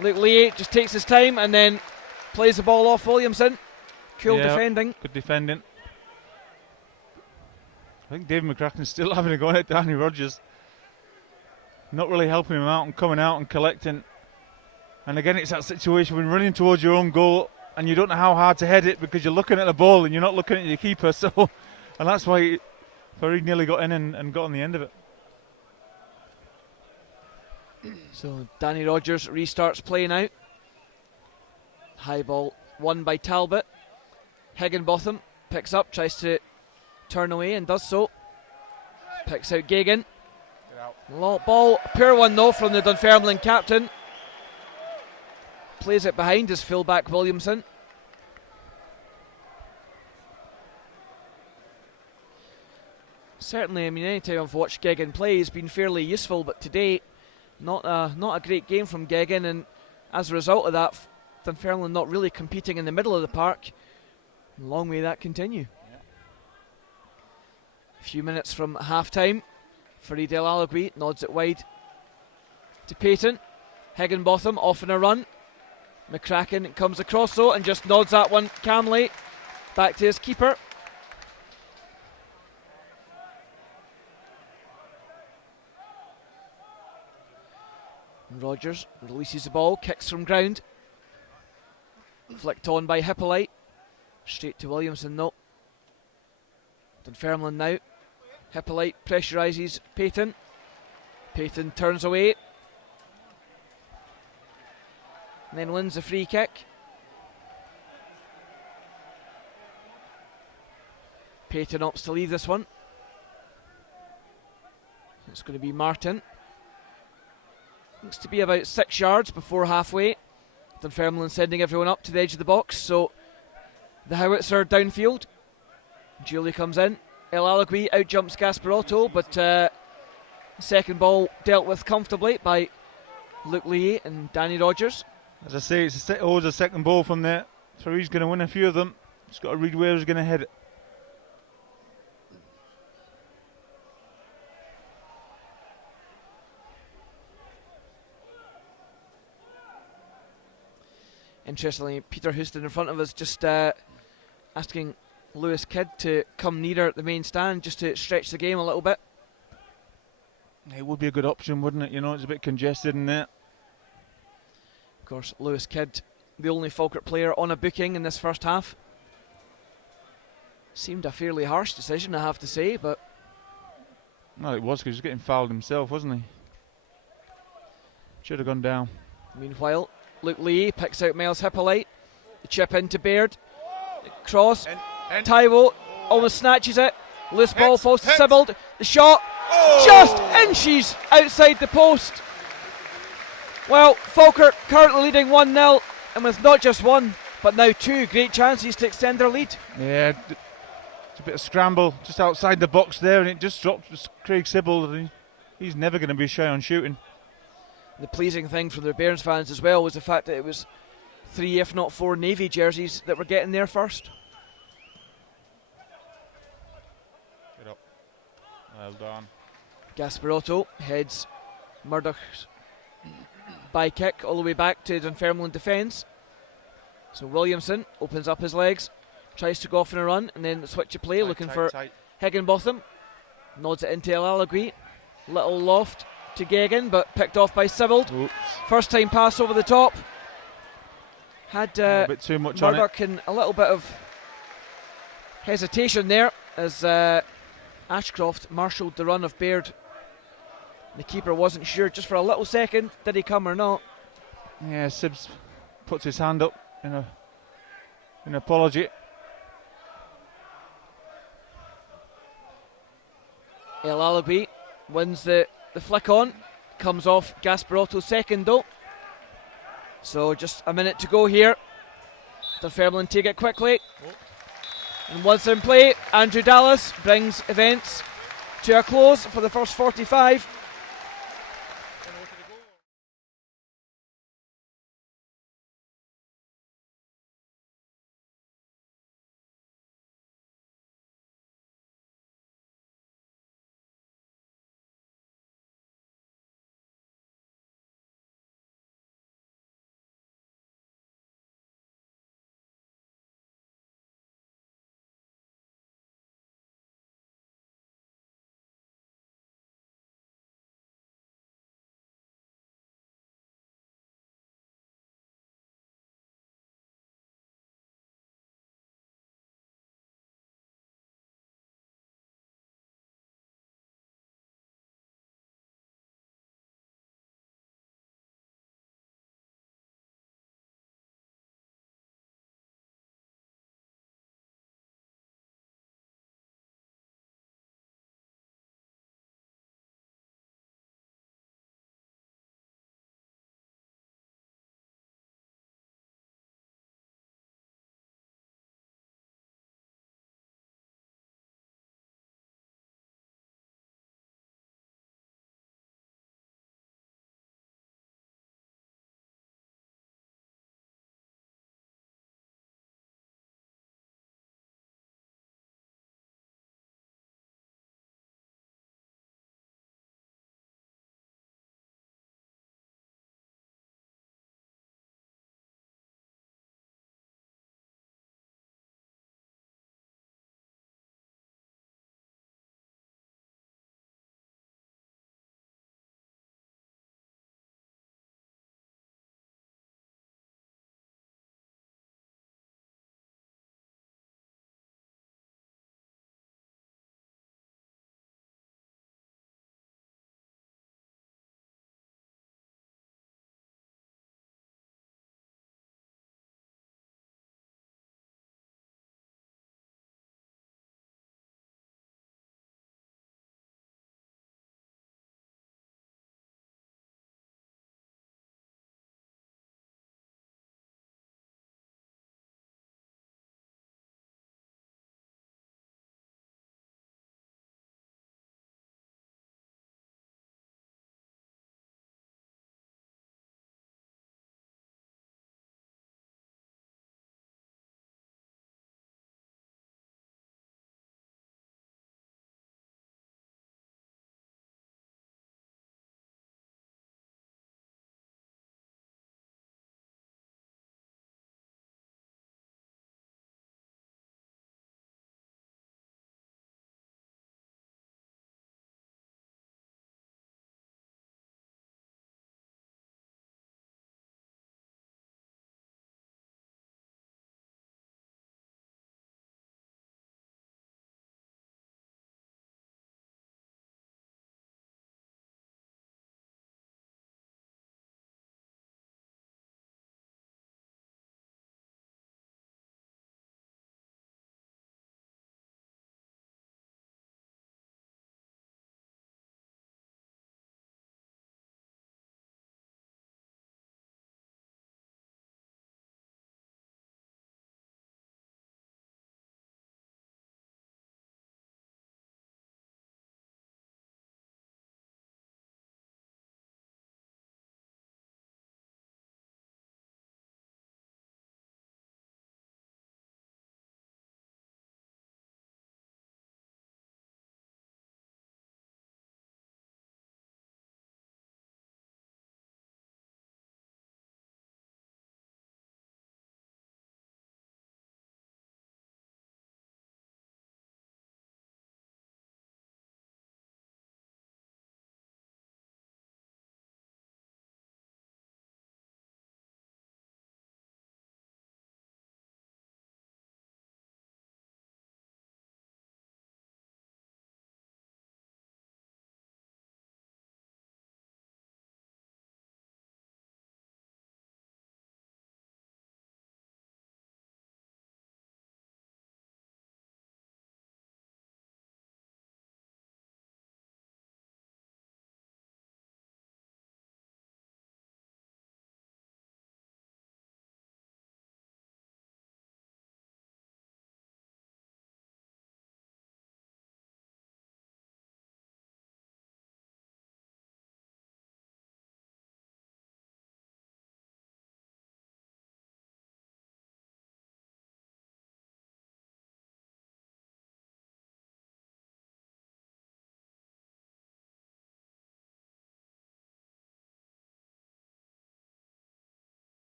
Luke Lee just takes his time and then plays the ball off Williamson. Cool defending. Good defending. I think David McCracken's still having a go at Danny Rogers. Not really helping him out and coming out and collecting. And again, it's that situation when running towards your own goal and you don't know how hard to head it because you're looking at the ball and you're not looking at your keeper. So, and that's why Farid nearly got in and got on the end of it. So Danny Rogers restarts play now. High ball won by Talbot. Higginbotham picks up, tries to turn away and does so. Picks out Gagan. Ball, poor one though from the Dunfermline captain. Plays it behind his fullback Williamson. Certainly, I mean, anytime I've watched Gagan play, he's been fairly useful, but today, not a great game from Gagan, and as a result of that, Dunfermline not really competing in the middle of the park. Long may that continue. Yeah. A few minutes from half-time. Faridale Alagui nods it wide to Payton. Higginbotham off in a run. McCracken comes across though and just nods that one calmly back to his keeper. Rogers releases the ball, kicks from ground. Flicked on by Hippolyte. Straight to Williamson though. Dunfermline now. Hippolyte pressurises Payton. Payton turns away. And then wins the free kick. Payton opts to leave this one. It's going to be Martin. Looks to be about 6 yards before halfway. Dunfermline sending everyone up to the edge of the box, so the howitzer downfield. Julie comes in. El Alagui out jumps Gasparotto, but the second ball dealt with comfortably by Luke Lee and Danny Rogers. As I say, it's always a second ball from there, so he's going to win a few of them. He's got to read where he's going to head it. Interestingly, Peter Houston in front of us just asking Lewis Kidd to come nearer the main stand just to stretch the game a little bit. It would be a good option, wouldn't it? You know, it's a bit congested in there. Of course, Lewis Kidd, the only Falkirk player on a booking in this first half. Seemed a fairly harsh decision, I have to say, but... Well, it was because he was getting fouled himself, wasn't he? Should have gone down. Meanwhile, Luke Lee picks out Miles Hippolyte. The chip into Baird. The cross. Taiwo almost snatches it. Loose ball falls to Sibbald. The shot just inches outside the post. Well, Falkirk currently leading 1-0, and with not just one, but now two great chances to extend their lead. Yeah, it's a bit of scramble just outside the box there, and it just dropped Craig Sibbald. And he's never going to be shy on shooting. The pleasing thing for the Bairns fans as well was the fact that it was 3, if not 4 Navy jerseys that were getting there first. Get up. Well done. Gasparotto heads Murdoch's by kick all the way back to Dunfermline defence. So Williamson opens up his legs, tries to go off on a run, and then the switch of play, looking for Higginbotham. Nods it into El Alagui. Little loft to Geoghegan, but picked off by Sibbald. Oops. First time pass over the top. Had a bit too much on it. Murdoch in a little bit of hesitation there as Ashcroft marshalled the run of Baird. The keeper wasn't sure just for a little second, did he come or not? Yeah, Sibbs puts his hand up in an apology. El Alagui wins the flick on, comes off Gasparotto's second though. So just a minute to go here. Dunfermline take it quickly. And once in play, Andrew Dallas brings events to a close for the first 45.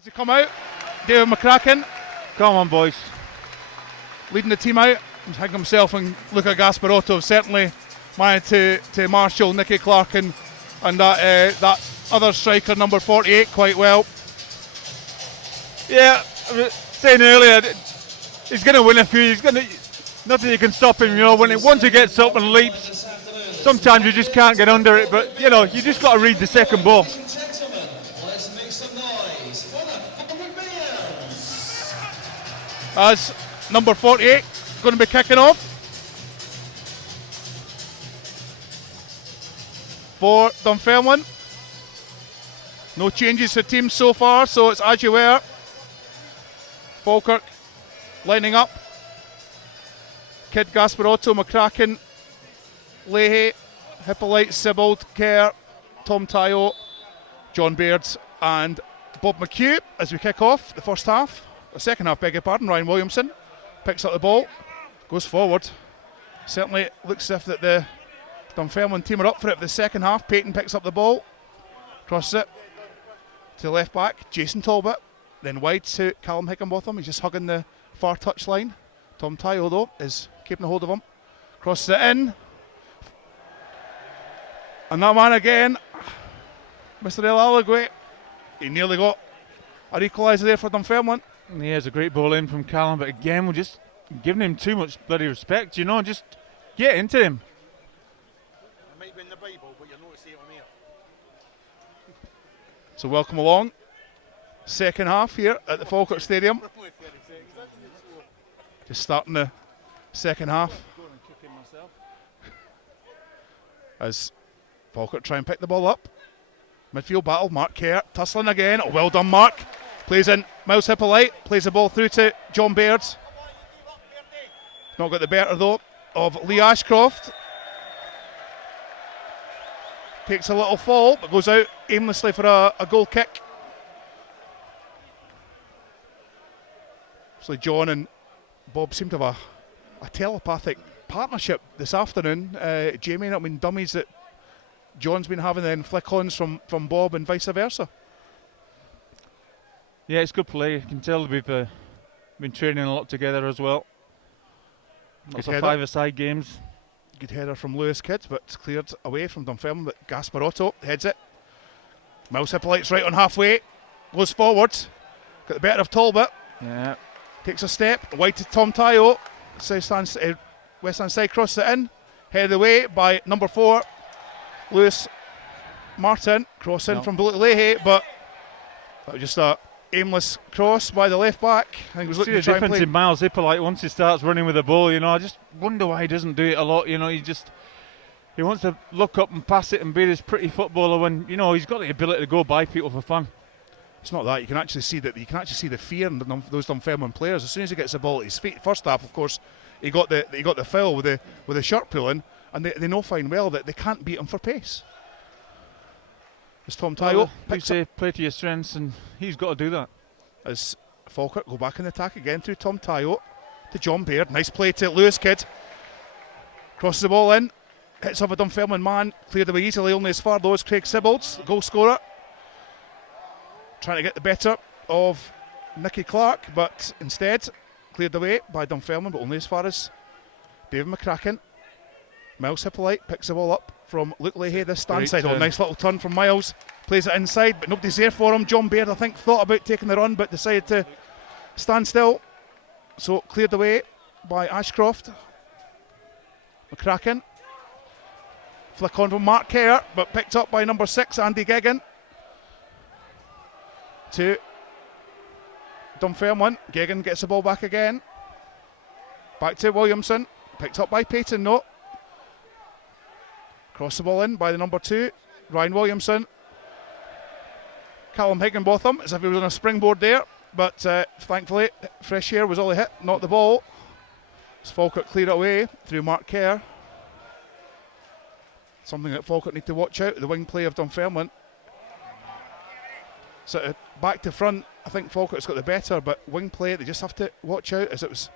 As they come out, David McCracken. Come on, boys. Leading the team out. Hig himself and Luca Gasparotto have certainly managed to marshal Nicky Clark and that other striker, number 48, quite well. Yeah, I was saying earlier, he's going to win a few. Nothing you can stop him. Once he gets up and leaps, sometimes you just can't get under it. But you just got to read the second ball. As number 48 going to be kicking off for Dunfermline. No changes to teams so far, so it's as you were. Falkirk lining up. Kidd, Gasparotto, McCracken, Leahy, Hippolyte, Sibbald, Kerr, Tom Tyo, John Baird and Bob McHugh as we kick off the first half. The second half, beg your pardon. Ryan Williamson picks up the ball, goes forward. Certainly looks as if that the Dunfermline team are up for it for the second half. Peyton picks up the ball, crosses it to left back, Jason Talbot. Then wide to Callum Higginbotham. He's just hugging the far touchline. Tom Tyo, though, is keeping a hold of him. Crosses it in. And that man again, Mr. El Allegwe, he nearly got an equaliser there for Dunfermline. Yeah, it's a great ball in from Callum, but again, we're just giving him too much bloody respect, just get into him. It might be in the Bible, but you'll notice it on here. So welcome along. Second half here at the Falkirk Stadium. Just starting the second half. As Falkirk try and pick the ball up. Midfield battle, Mark Kerr tussling again. Oh, well done, Mark. Plays in Miles Hippolyte, plays the ball through to John Baird. Not got the better though of Lee Ashcroft. Takes a little fall, but goes out aimlessly for a goal kick. Obviously John and Bob seem to have a telepathic partnership this afternoon. Jamie, dummies that John's been having, then flick-ons from Bob and vice versa. Yeah, it's good play. You can tell we've been training a lot together as well. Lots of five-a-side games. Good header from Lewis Kidd, but it's cleared away from Dunfermline. But Gasparotto heads it. Miles Hippolyte's right on halfway. Goes forward. Got the better of Talbot. Yeah. Takes a step. Wide to Tom Tyo. West hand side, crosses it in. Headed away by number 4, Lewis Martin. Cross in from Blue Leahy, but that was just a aimless cross by the left back. I think he was looking to try and play. See the difference in Miles Hippolyte once he starts running with the ball. I just wonder why he doesn't do it a lot. He wants to look up and pass it and be this pretty footballer when he's got the ability to go by people for fun. It's not that. You can actually see the fear in those Dunfermline players as soon as he gets the ball at his feet. First half, of course, he got the foul with the shirt pulling, and they know fine well that they can't beat him for pace. As Tom Tyo picks up, play to your strengths, and he's got to do that. As Falkirk go back in the attack again through Tom Tyo to John Baird. Nice play to Lewis Kidd. Crosses the ball in, hits off a Dunfermline man, cleared away easily, only as far though as Craig Sibbald, the goal scorer. Trying to get the better of Nicky Clark, but instead cleared away by Dunfermline, but only as far as David McCracken. Miles Hippolyte picks the ball up from Luke Leahy, this stand side. Oh, nice little turn from Miles. Plays it inside, but nobody's there for him. John Baird, I think, thought about taking the run, but decided to stand still. So cleared away by Ashcroft. McCracken. Flick on from Mark Kerr, but picked up by number 6, Andy Geoghegan. To Dunfermline. Geoghegan gets the ball back again. Back to Williamson. Picked up by Peyton, no. Cross the ball in by the number 2, Ryan Williamson. Callum Higginbotham, as if he was on a springboard there, but thankfully fresh air was all he hit, not the ball. As Falkirk cleared it away through Mark Kerr. Something that Falkirk need to watch out, the wing play of Dunfermline. So back to front, I think Falkirk's got the better, but wing play they just have to watch out, as it was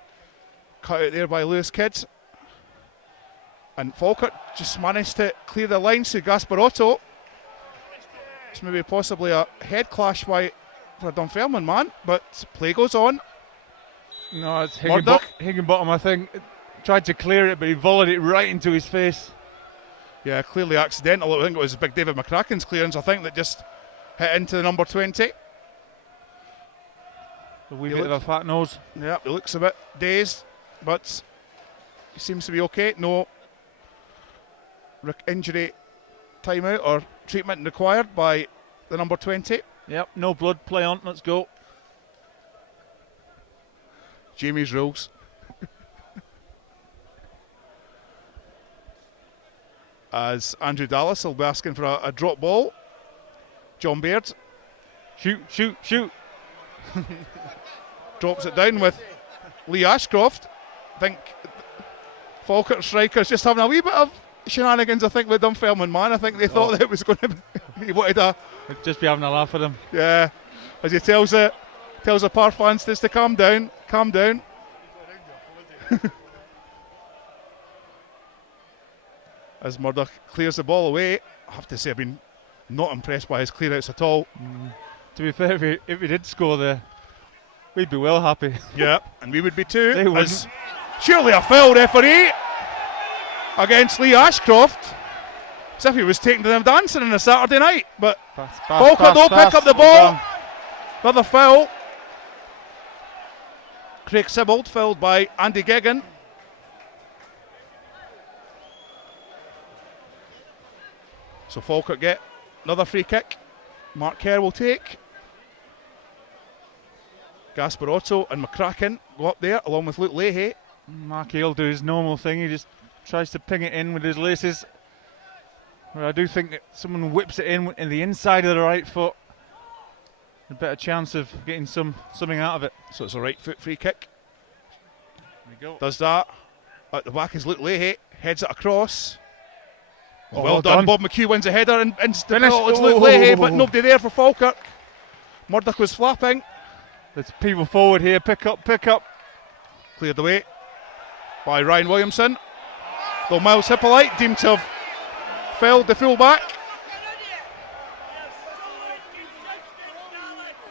cut out there by Lewis Kidd. And Falkirk just managed to clear the lines to Gasparotto. It's maybe possibly a head clash by for a Dunfermline man, but play goes on. No, it's Murdoch. Higginbottom, I think. Tried to clear it, but he volleyed it right into his face. Yeah, clearly accidental. I think it was Big David McCracken's clearance, I think, that just hit into the number 20. A wee bit of a fat nose. Yeah, he looks a bit dazed, but he seems to be okay. No injury timeout or treatment required by the number 20. Yep, no blood, play on, let's go. Jamie's rules. As Andrew Dallas will be asking for a drop ball. John Baird Shoot, shoot, shoot. drops it down with Lee Ashcroft. I think Falkirk strikers just having a wee bit of shenanigans, I think, with Dunfermline man. I think they thought that it was going to be, he wanted a, Just be having a laugh at him. yeah, as he tells the Par fans just to calm down. As Murdoch clears the ball away, I have to say I've been not impressed by his clear-outs at all. To be fair, if he did score there, we'd be well happy. Yeah, and we would be too. They wouldn't. As surely a foul, referee, against Lee Ashcroft. As if he was taking to them dancing on a Saturday night. But Falkirk don't pick up the ball. Another foul. Craig Sibbald fouled by Andy Gigan. So Falkirk get another free kick. Mark Kerr will take. Gasparotto and McCracken go up there along with Luke Leahy. Marky will do his normal thing. He just tries to ping it in with his laces. But I do think that someone whips it in the inside of the right foot. A better chance of getting something out of it. So it's a right foot free kick. There we go. Does that. At the back is Luke Leahy. Heads it across. Oh, well done. Bob McHugh wins a header and Finish. it's Luke Leahy, but nobody there for Falkirk. Murdoch was flapping. There's people forward here. Pick up. Cleared away by Ryan Williamson. Though Miles Hippolyte deemed to have felled the full-back.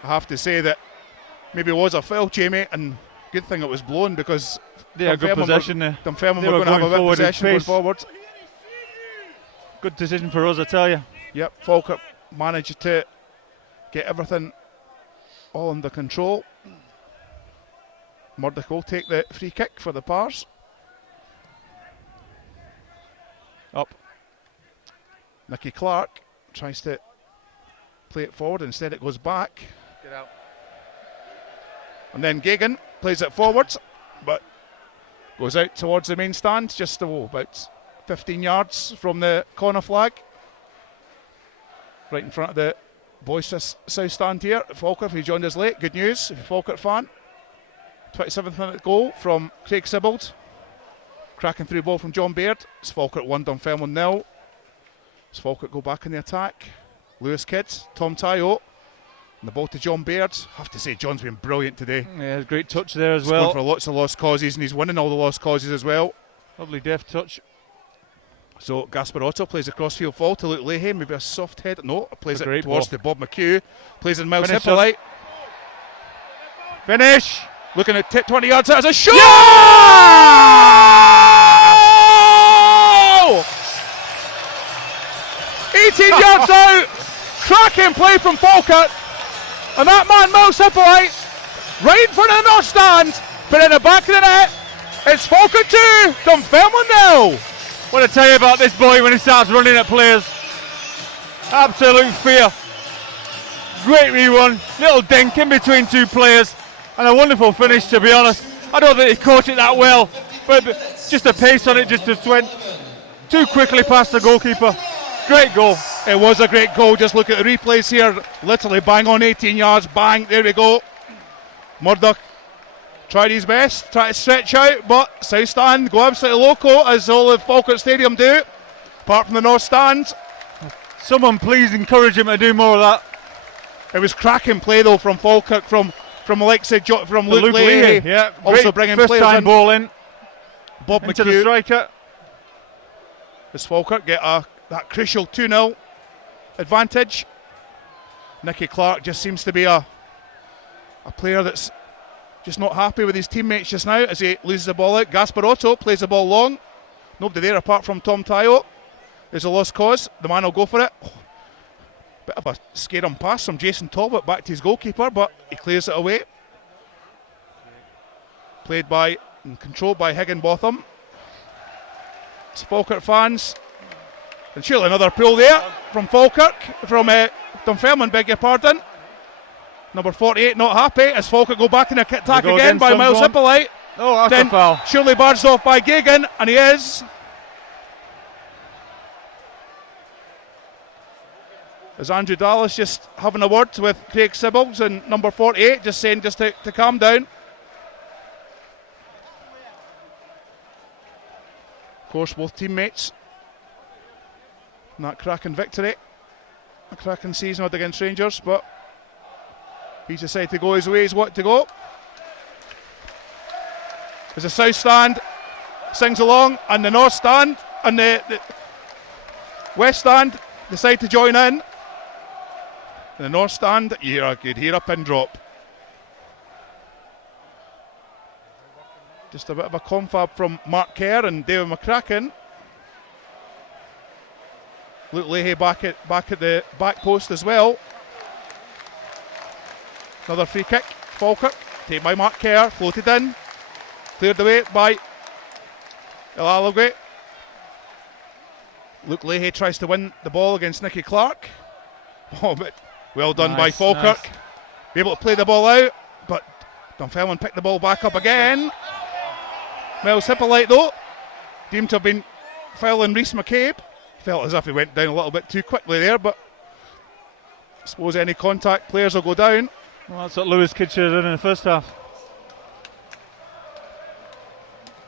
I have to say that maybe it was a foul, Jamie, and good thing it was blown because Yeah, good possession there. Dunfermline They were were going to have a bit of going forward in possession going pace. forward. Good decision for us, I tell you. Yep, Falkirk managed to get everything all under control. Murdoch will take the free kick for the Pars. Up. Nicky Clark tries to play it forward, instead it goes back. Get out. And then Gagan plays it forwards, but goes out towards the main stand, just about 15 yards from the corner flag. Right in front of the boisterous south stand here. Falkirk, who joined us late, good news if you're a Falkirk fan. 27th minute goal from Craig Sibbald. Cracking through ball from John Baird. It's Falkirk 1, Dunfermline 0. As Falkirk go back in the attack. Lewis Kidd, Tom Tayo. And the ball to John Baird. I have to say, John's been brilliant today. Yeah, great touch there as He's well. going for lots of lost causes, and he's winning all the lost causes as well. Lovely deft touch. So Gasparotto plays a crossfield fall to Luke Leahy, maybe a soft head. No, plays A it great towards ball. to Bob McHugh. Plays in Miles Finish Hippolyte. Finish! Looking at 20 yards out as a shot! Yeah! 18 yards out! Cracking play from Falkirk. And that man, Miles Hippolyte, right in front of the north stand, but in the back of the net, it's Falkirk 2, Dunfermline 0. What I tell you about this boy when he starts running at players. Absolute fear. Great rerun, little dink in between two players, and a wonderful finish, to be honest. I don't think he caught it that well, but just the pace on it just went too quickly past the goalkeeper. Great goal. It was a great goal. Just look at the replays here. Literally bang on 18 yards, bang, there we go. Murdoch tried his best, tried to stretch out, but south stand go absolutely loco, as all of Falkirk Stadium do, apart from the north stand. Someone please encourage him to do more of that. It was cracking play though from Falkirk, from Alexei, from The Luke Leahy. yeah, Also great bringing first players time in. ball in Bob into the McHugh. striker. As Falkirk get that crucial 2-0 advantage. Nicky Clark just seems to be a a player that's just not happy with his teammates just now as he loses the ball out. Gasparotto plays the ball long. Nobody there apart from Tom Tayo. There's a lost cause. The man will go for it. Bit of a scare-him pass from Jason Talbot back to his goalkeeper, but he clears it away. Played by and controlled by Higginbotham. It's Falkirk fans. And surely another pull there from Falkirk, from Dunfermline, beg your pardon. Number 48 not happy as Falkirk go back in a attack again by Miles Hippolyte. Oh, that's then a foul. surely barged off by Gagan, and he is. As Andrew Dallas just having a word with Craig Sibbles and number 48, just saying just to calm down. Of course, both teammates in that cracking victory, a cracking season against Rangers, but he's decided to go his way, he's wanted to go. As the South Stand sings along, and the North Stand and the West Stand decide to join in. The North Stand, you could hear a pin drop. Just a bit of a confab from Mark Kerr and David McCracken. Luke Leahy back at the back post as well. Another free kick, Falkirk, taken by Mark Kerr, floated in, cleared away by Ilalogwe. Luke Leahy tries to win the ball against Nicky Clark. Oh, but well done by Falkirk. Nice. Be able to play the ball out, but Dunfermline picked the ball back up again. Miles Hippolyte, though, deemed to have been fouling Rhys McCabe. Felt as if he went down a little bit too quickly there, but I suppose any contact players will go down. Well, that's what Lewis Kidd should have done in the first half.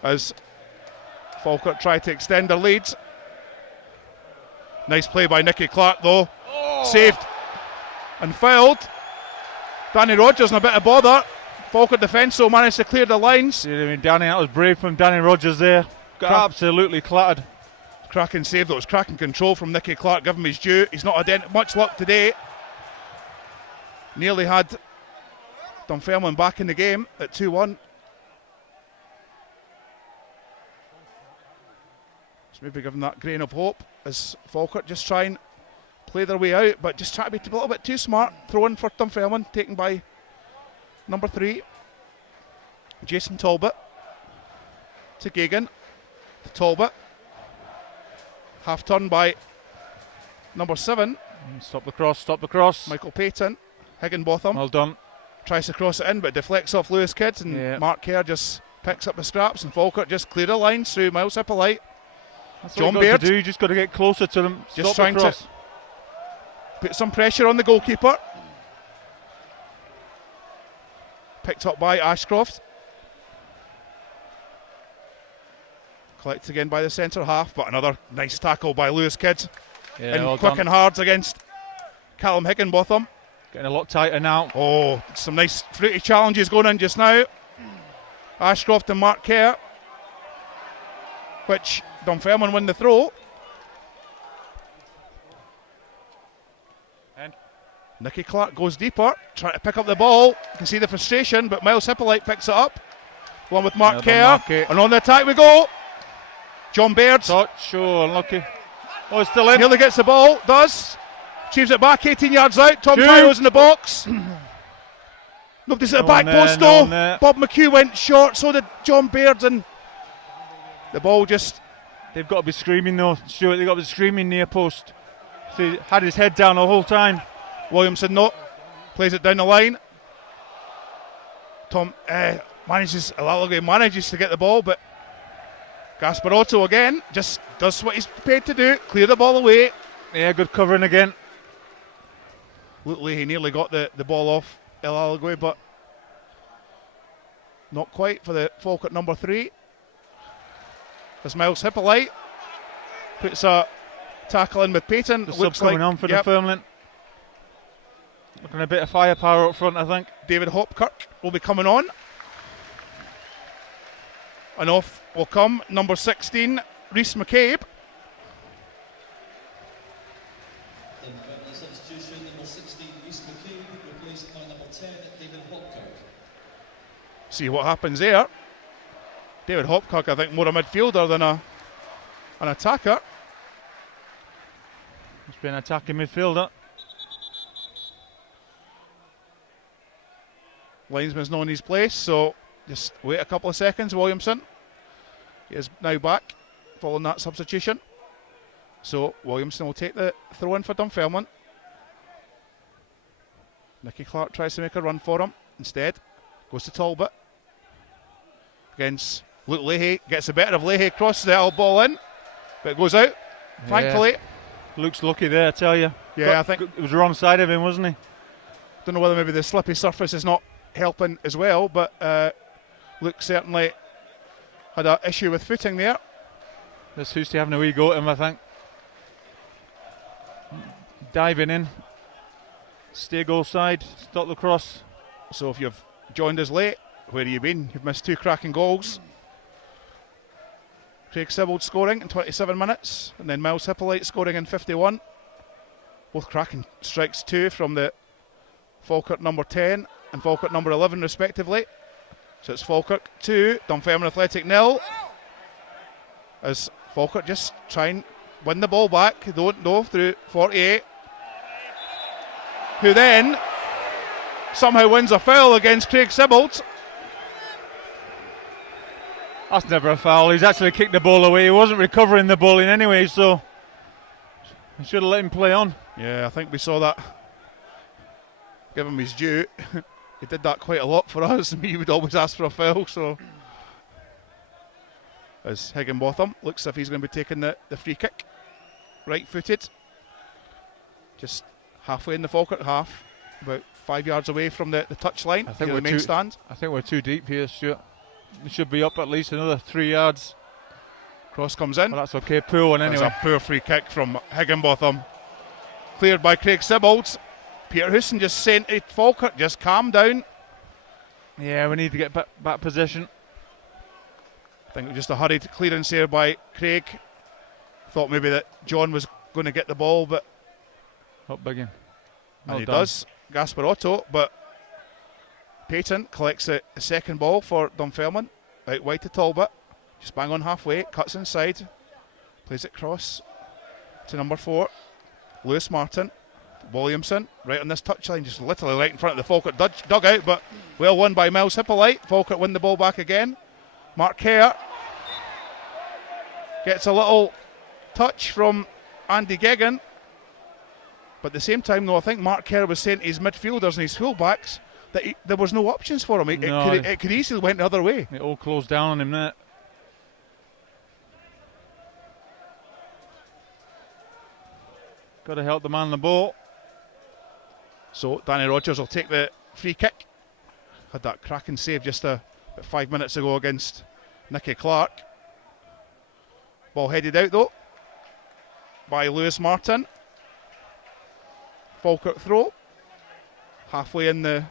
As Falkirk try to extend their leads. Nice play by Nicky Clark, though. Oh. Saved and fouled. Danny Rogers in a bit of bother. Falkirk defence so managed to clear the lines. I mean, Danny, that was brave from Danny Rogers there. Got absolutely clattered. Cracking save, though. It was cracking control from Nicky Clark. Give him his due. He's not had much luck today. Nearly had Dunfermline back in the game at 2-1. Just maybe giving that grain of hope as Falkirk just try and play their way out, but just try to be a little bit too smart. Throw in for Dunfermline, taken by number 3, Jason Talbot. To Gagan, to Talbot. Half turn by number 7. Stop the cross. Michael Payton. Higginbotham. Well done. Tries to cross it in, but deflects off Lewis Kidd, and Mark Kerr just picks up the scraps, and Falkirk just clear the lines through Miles Hippolyte. That's John what you Baird. got to do. You just got to get closer to them. Just Stop the cross. to put some pressure on the goalkeeper. Picked up by Ashcroft. Collected again by the centre half, but another nice tackle by Lewis Kidd. Yeah, and well quick done. and hard against Callum Higginbotham. Getting a lot tighter now. Oh, some nice fruity challenges going on just now. Ashcroft and Mark Kerr, which Dunfermline win the throw. And Nicky Clark goes deeper, trying to pick up the ball. You can see the frustration, but Miles Hippolyte picks it up, along with Mark Kerr. And on the attack we go. John Baird. Touch, unlucky. Oh, it's still in. Nearly gets the ball, does. Achieves it back, 18 yards out. Tom Tayo's in the box. Nobody's at the back post though. Bob McHugh went short, so did John Baird, and the ball just. They've got to be screaming though, Stuart. They've got to be screaming near post. So he had his head down the whole time. Williamson plays it down the line. Tom manages to get the ball, but Gasparotto again just does what he's paid to do, clear the ball away. Yeah, good covering again. Luke Leahy nearly got the ball off Ilalogwe, but not quite for the Falkirk number 3. As Miles Hippolyte puts a tackle in with Payton. The sub coming on for Dunfermline. Looking a bit of firepower up front, I think. David Hopkirk will be coming on. And off will come number 16, Rhys McCabe. Substitution number 16, Rhys McCabe, replaced by number 10, See what happens there. David Hopkirk, I think, more a midfielder than an attacker. He's been an attacking midfielder. Linesman's not in his place, so just wait a couple of seconds. Williamson is now back following that substitution. So Williamson will take the throw in for Dunfermline. Nicky Clark tries to make a run for him. Instead, goes to Talbot. Against Luke Leahy. Gets the better of Leahy. Crosses the little ball in. But it goes out. Yeah. Thankfully. Luke's lucky there, I tell you. Yeah, I think it was the wrong side of him, wasn't he? Don't know whether maybe the slippy surface is not helping as well, but Luke certainly had an issue with footing there. This Houston having a wee go at him, I think. Diving in. Stay goal side, stop the cross. So if you've joined us late, where have you been? You've missed two cracking goals. Craig Sibbald scoring in 27 minutes, and then Miles Hippolyte scoring in 51. Both cracking strikes too from the Falkirk number 10 and Falkirk number 11 respectively. So it's Falkirk 2, Dunfermline Athletic 0. As Falkirk just try and win the ball back, they don't know, through 48. Who then somehow wins a foul against Craig Sibbald. That's never a foul. He's actually kicked the ball away. He wasn't recovering the ball in any way, so he should have let him play on. Yeah, I think we saw that. Give him his due. He did that quite a lot for us. Me would always ask for a foul, so. As Higginbotham looks as if he's going to be taking the free kick. Right footed. Just halfway in the Falkirk half. About 5 yards away from the touchline. I think the main stand. I think we're too deep here, Stuart. We should be up at least another 3 yards. Cross comes in. Well, that's okay. Poor one anyway. That's a poor free kick from Higginbotham. Cleared by Craig Sibbald. Peter Houston just saying to Falkirk, just calm down. Yeah, we need to get back position. I think it was just a hurried clearance here by Craig. Thought maybe that John was going to get the ball, but Up bigging. and he does. Gasparotto, but Payton collects the second ball for Dunfermline. Out wide to Talbot. Just bang on halfway. Cuts inside. Plays it cross to number 4. Lewis Martin. Williamson. Right on this touchline. Just literally right in front of the Falkirk dugout. But well won by Miles Hippolyte. Falkirk win the ball back again. Mark Kerr gets a little touch from Andy Geoghegan. But at the same time, though, I think Mark Kerr was saying to his midfielders and his fullbacks that there was no options for him. It could easily went the other way. It all closed down on him there. Got to help the man on the ball. So Danny Rogers will take the free kick. Had that cracking save just about 5 minutes ago against Nicky Clark. Ball headed out though by Lewis Martin. Falkirk throw. Halfway in the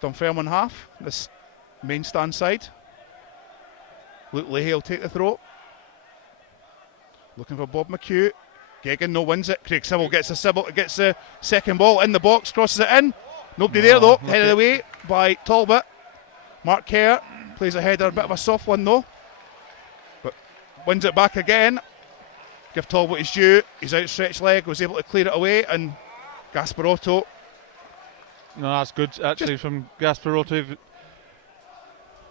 Dunfermline half. This main stand side. Luke Leahy will take the throw. Looking for Bob McHugh. Geoghegan no wins it. Craig Sibbald gets the second ball in the box, crosses it in. Nobody there though. Headed away by Talbot. Mark Kerr plays a header, a bit of a soft one though. But wins it back again. Give Talbot his due. His outstretched leg was able to clear it away, and Gasparotto. No, that's good actually from Gasparotto.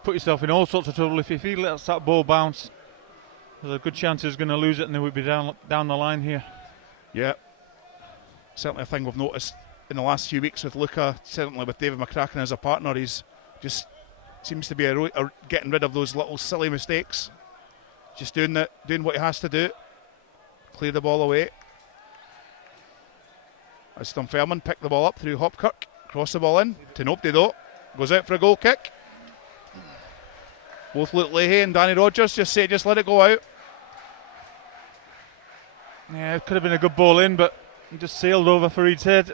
Put yourself in all sorts of trouble if he lets that ball bounce. There's a good chance he's going to lose it, and then we'd be down the line here. Yeah, certainly a thing we've noticed in the last few weeks with Luca. Certainly with David McCracken as a partner, he's just seems to be getting rid of those little silly mistakes. Just doing what he has to do. Clear the ball away. As Dunfermline pick the ball up through Hopkirk. Cross the ball in to nobody though. Goes out for a goal kick. Both Luke Leahy and Danny Rogers just let it go out. Yeah, it could have been a good ball in, but he just sailed over for Reed's head.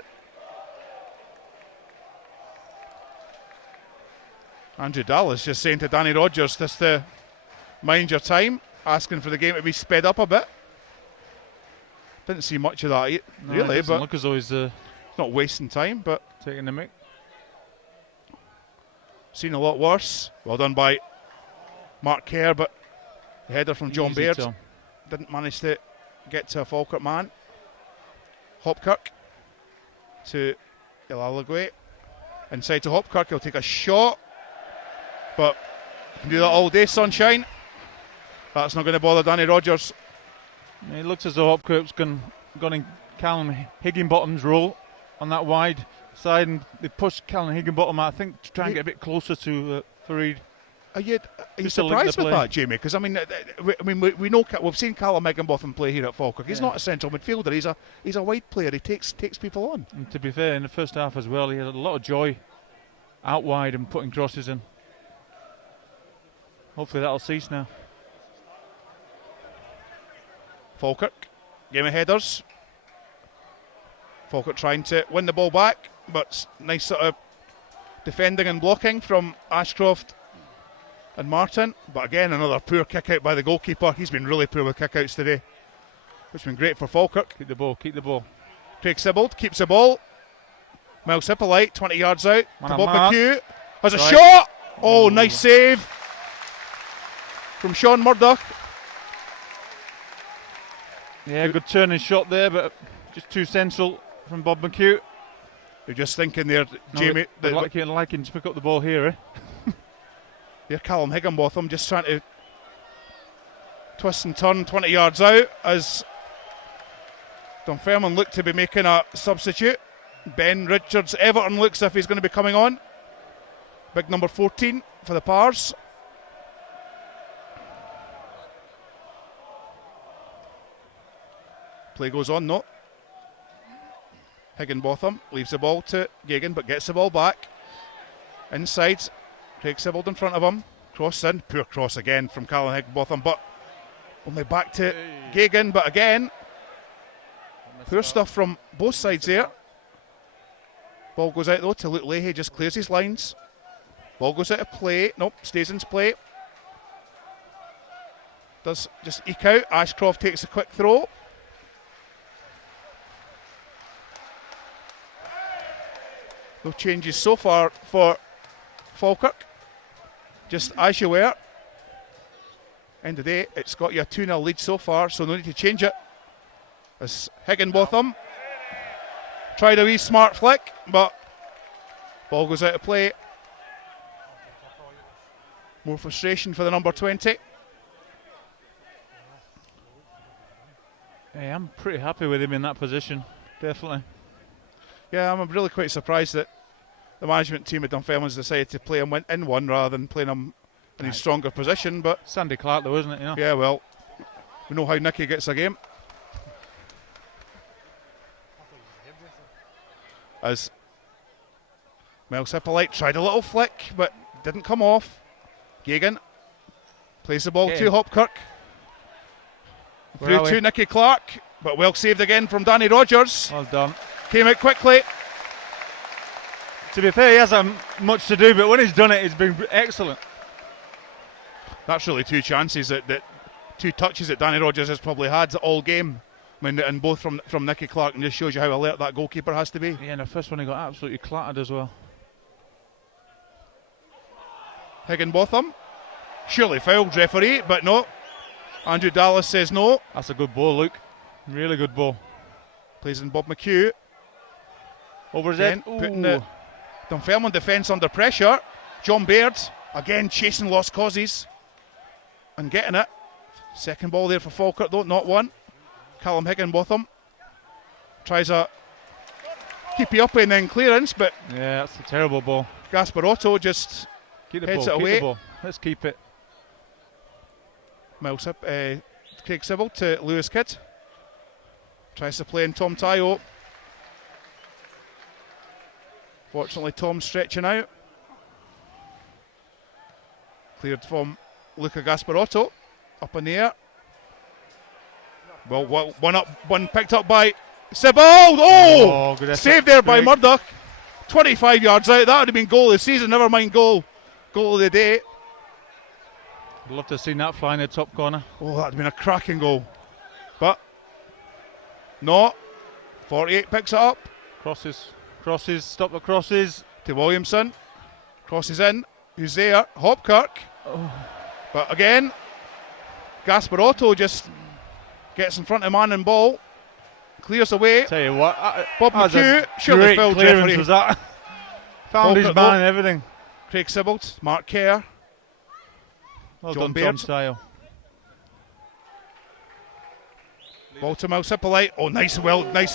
Andrew Dahl is just saying to Danny Rogers just to mind your time, asking for the game to be sped up a bit. Didn't see much of that really, it doesn't but look as though he's not wasting time, but taking the mick. seen a lot worse. Well done by Mark Kerr, but the header from John Easy, Baird Tom. didn't manage to get to a Falkirk man. Hopkirk to Ilalagwe. Inside to Hopkirk, he'll take a shot, but can do that all day, sunshine. That's not going to bother Danny Rogers. It looks as though Hopkirk's gone in Callum Higginbottom's role on that wide side, and they pushed Callum Higginbottom, I think, to try and get a bit closer to Fareed. Are you Just to link surprised the with play. that, Jamie? Because we know we've seen Callum Higginbotham play here at Falkirk. He's not a central midfielder. He's a wide player. He takes people on. And to be fair, in the first half as well, he had a lot of joy out wide and putting crosses in. Hopefully that'll cease now. Falkirk, game of headers. Falkirk trying to win the ball back, but nice sort of defending and blocking from Ashcroft and Martin. But again, another poor kick out by the goalkeeper. He's been really poor with kick-outs today, which has been great for Falkirk. Keep the ball, keep the ball. Craig Sibbald keeps the ball. Miles Hippolyte, 20 yards out. Man To a Bob man. McHugh. Has a Right. shot! Oh, nice save from Sean Murdoch. Yeah, good turning shot there, but just too central from Bob McHugh. You're just thinking there, Jamie, that liking to pick up the ball here, eh? Here, Callum Higginbotham just trying to twist and turn 20 yards out as Dunfermline look to be making a substitute. Ben Richards, Everton looks if he's going to be coming on. Big number 14 for the Pars. Play goes on, no. Higginbotham leaves the ball to Gagan, but gets the ball back. Inside, Craig Sibbald in front of him. Cross in, poor cross again from Callum Higginbotham, but only back to Gagan. But again, poor stuff from both sides there. Ball goes out though to Luke Leahy, just clears his lines. Ball goes out of play, nope, stays in play. Does just eke out. Ashcroft takes a quick throw. No changes so far for Falkirk. Just as you were. End of the day, it's got you a 2-0 lead so far, so no need to change it. As Higginbotham tried a wee smart flick, but ball goes out of play. More frustration for the number 20. Hey, I'm pretty happy with him in that position, definitely. Yeah, I'm really quite surprised that the management team at Dunfermline's decided to play him in one rather than playing him in his stronger position. But Sandy Clark though, isn't it? You know? yeah, well, we know how Nicky gets a game. As Miles Hippolyte tried a little flick, but didn't come off. Gagan plays the ball to Hopkirk. Through to Nicky Clark, but well saved again from Danny Rogers. Well done. Came out quickly. To be fair, he hasn't much to do, but when he's done it, it's been excellent. That's really two chances that two touches that Danny Rogers has probably had all game. I mean, and both from Nicky Clark, and just shows you how alert that goalkeeper has to be. Yeah, and the first one he got absolutely clattered as well. Higginbotham, surely fouled, referee, but no. Andrew Dallas says no. That's a good ball, Luke. Really good ball. Plays in Bob McHugh. Over his head. Putting the Dunfermline defence under pressure. John Baird, again chasing lost causes and getting it. Second ball there for Falkirk though, not one. Callum Higginbotham tries a keepy up and then clearance, but Yeah, that's a terrible ball. Gasparotto just Keep the heads ball, it keep away. the ball. Let's keep it. Miles Craig Sibbald to Lewis Kidd. Tries to play in Tom Tayo. Fortunately, Tom's stretching out. Cleared from Luca Gasparotto. Up in the air. Well, one picked up by Sibbald. Oh! Good effort. Saved there by Craig. Murdoch. 25 yards out. That would have been goal of the season. Never mind goal of the day. I'd love to have seen that fly in the top corner. Oh, that would have been a cracking goal. But no. 48 picks it up Crosses, stop the crosses. to Williamson. Crosses in. who's there. Hopkirk. But again, Gasparotto just gets in front of man and ball. Clears away. Tell you what, Bob that was McHugh. a Surely great fouled clearance referee. was that. Found his Falkirk man though. and everything. Craig Sibbald. Mark Kerr. Well John done, Baird. Tom Tyle. Ball to Mouse Hippolyte. Oh, nice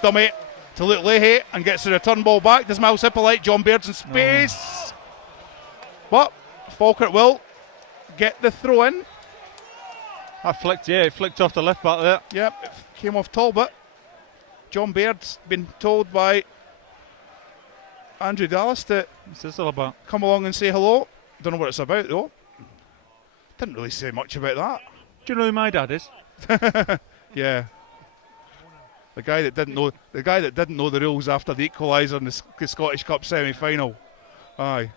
dummy to Luke Leahy and gets the return ball back. Does Mouse Hippolyte. John Baird's in space. But Falkirk will get the throw in. That flicked, it flicked off the left back there. Yep, it came off Talbot. John Baird's been told by Andrew Dallas to What's this all about? come along and say hello. Don't know what it's about though. Didn't really say much about that. Do you know who my dad is? Yeah. The guy that didn't know the rules after the equaliser in the Scottish Cup semi-final. Aye.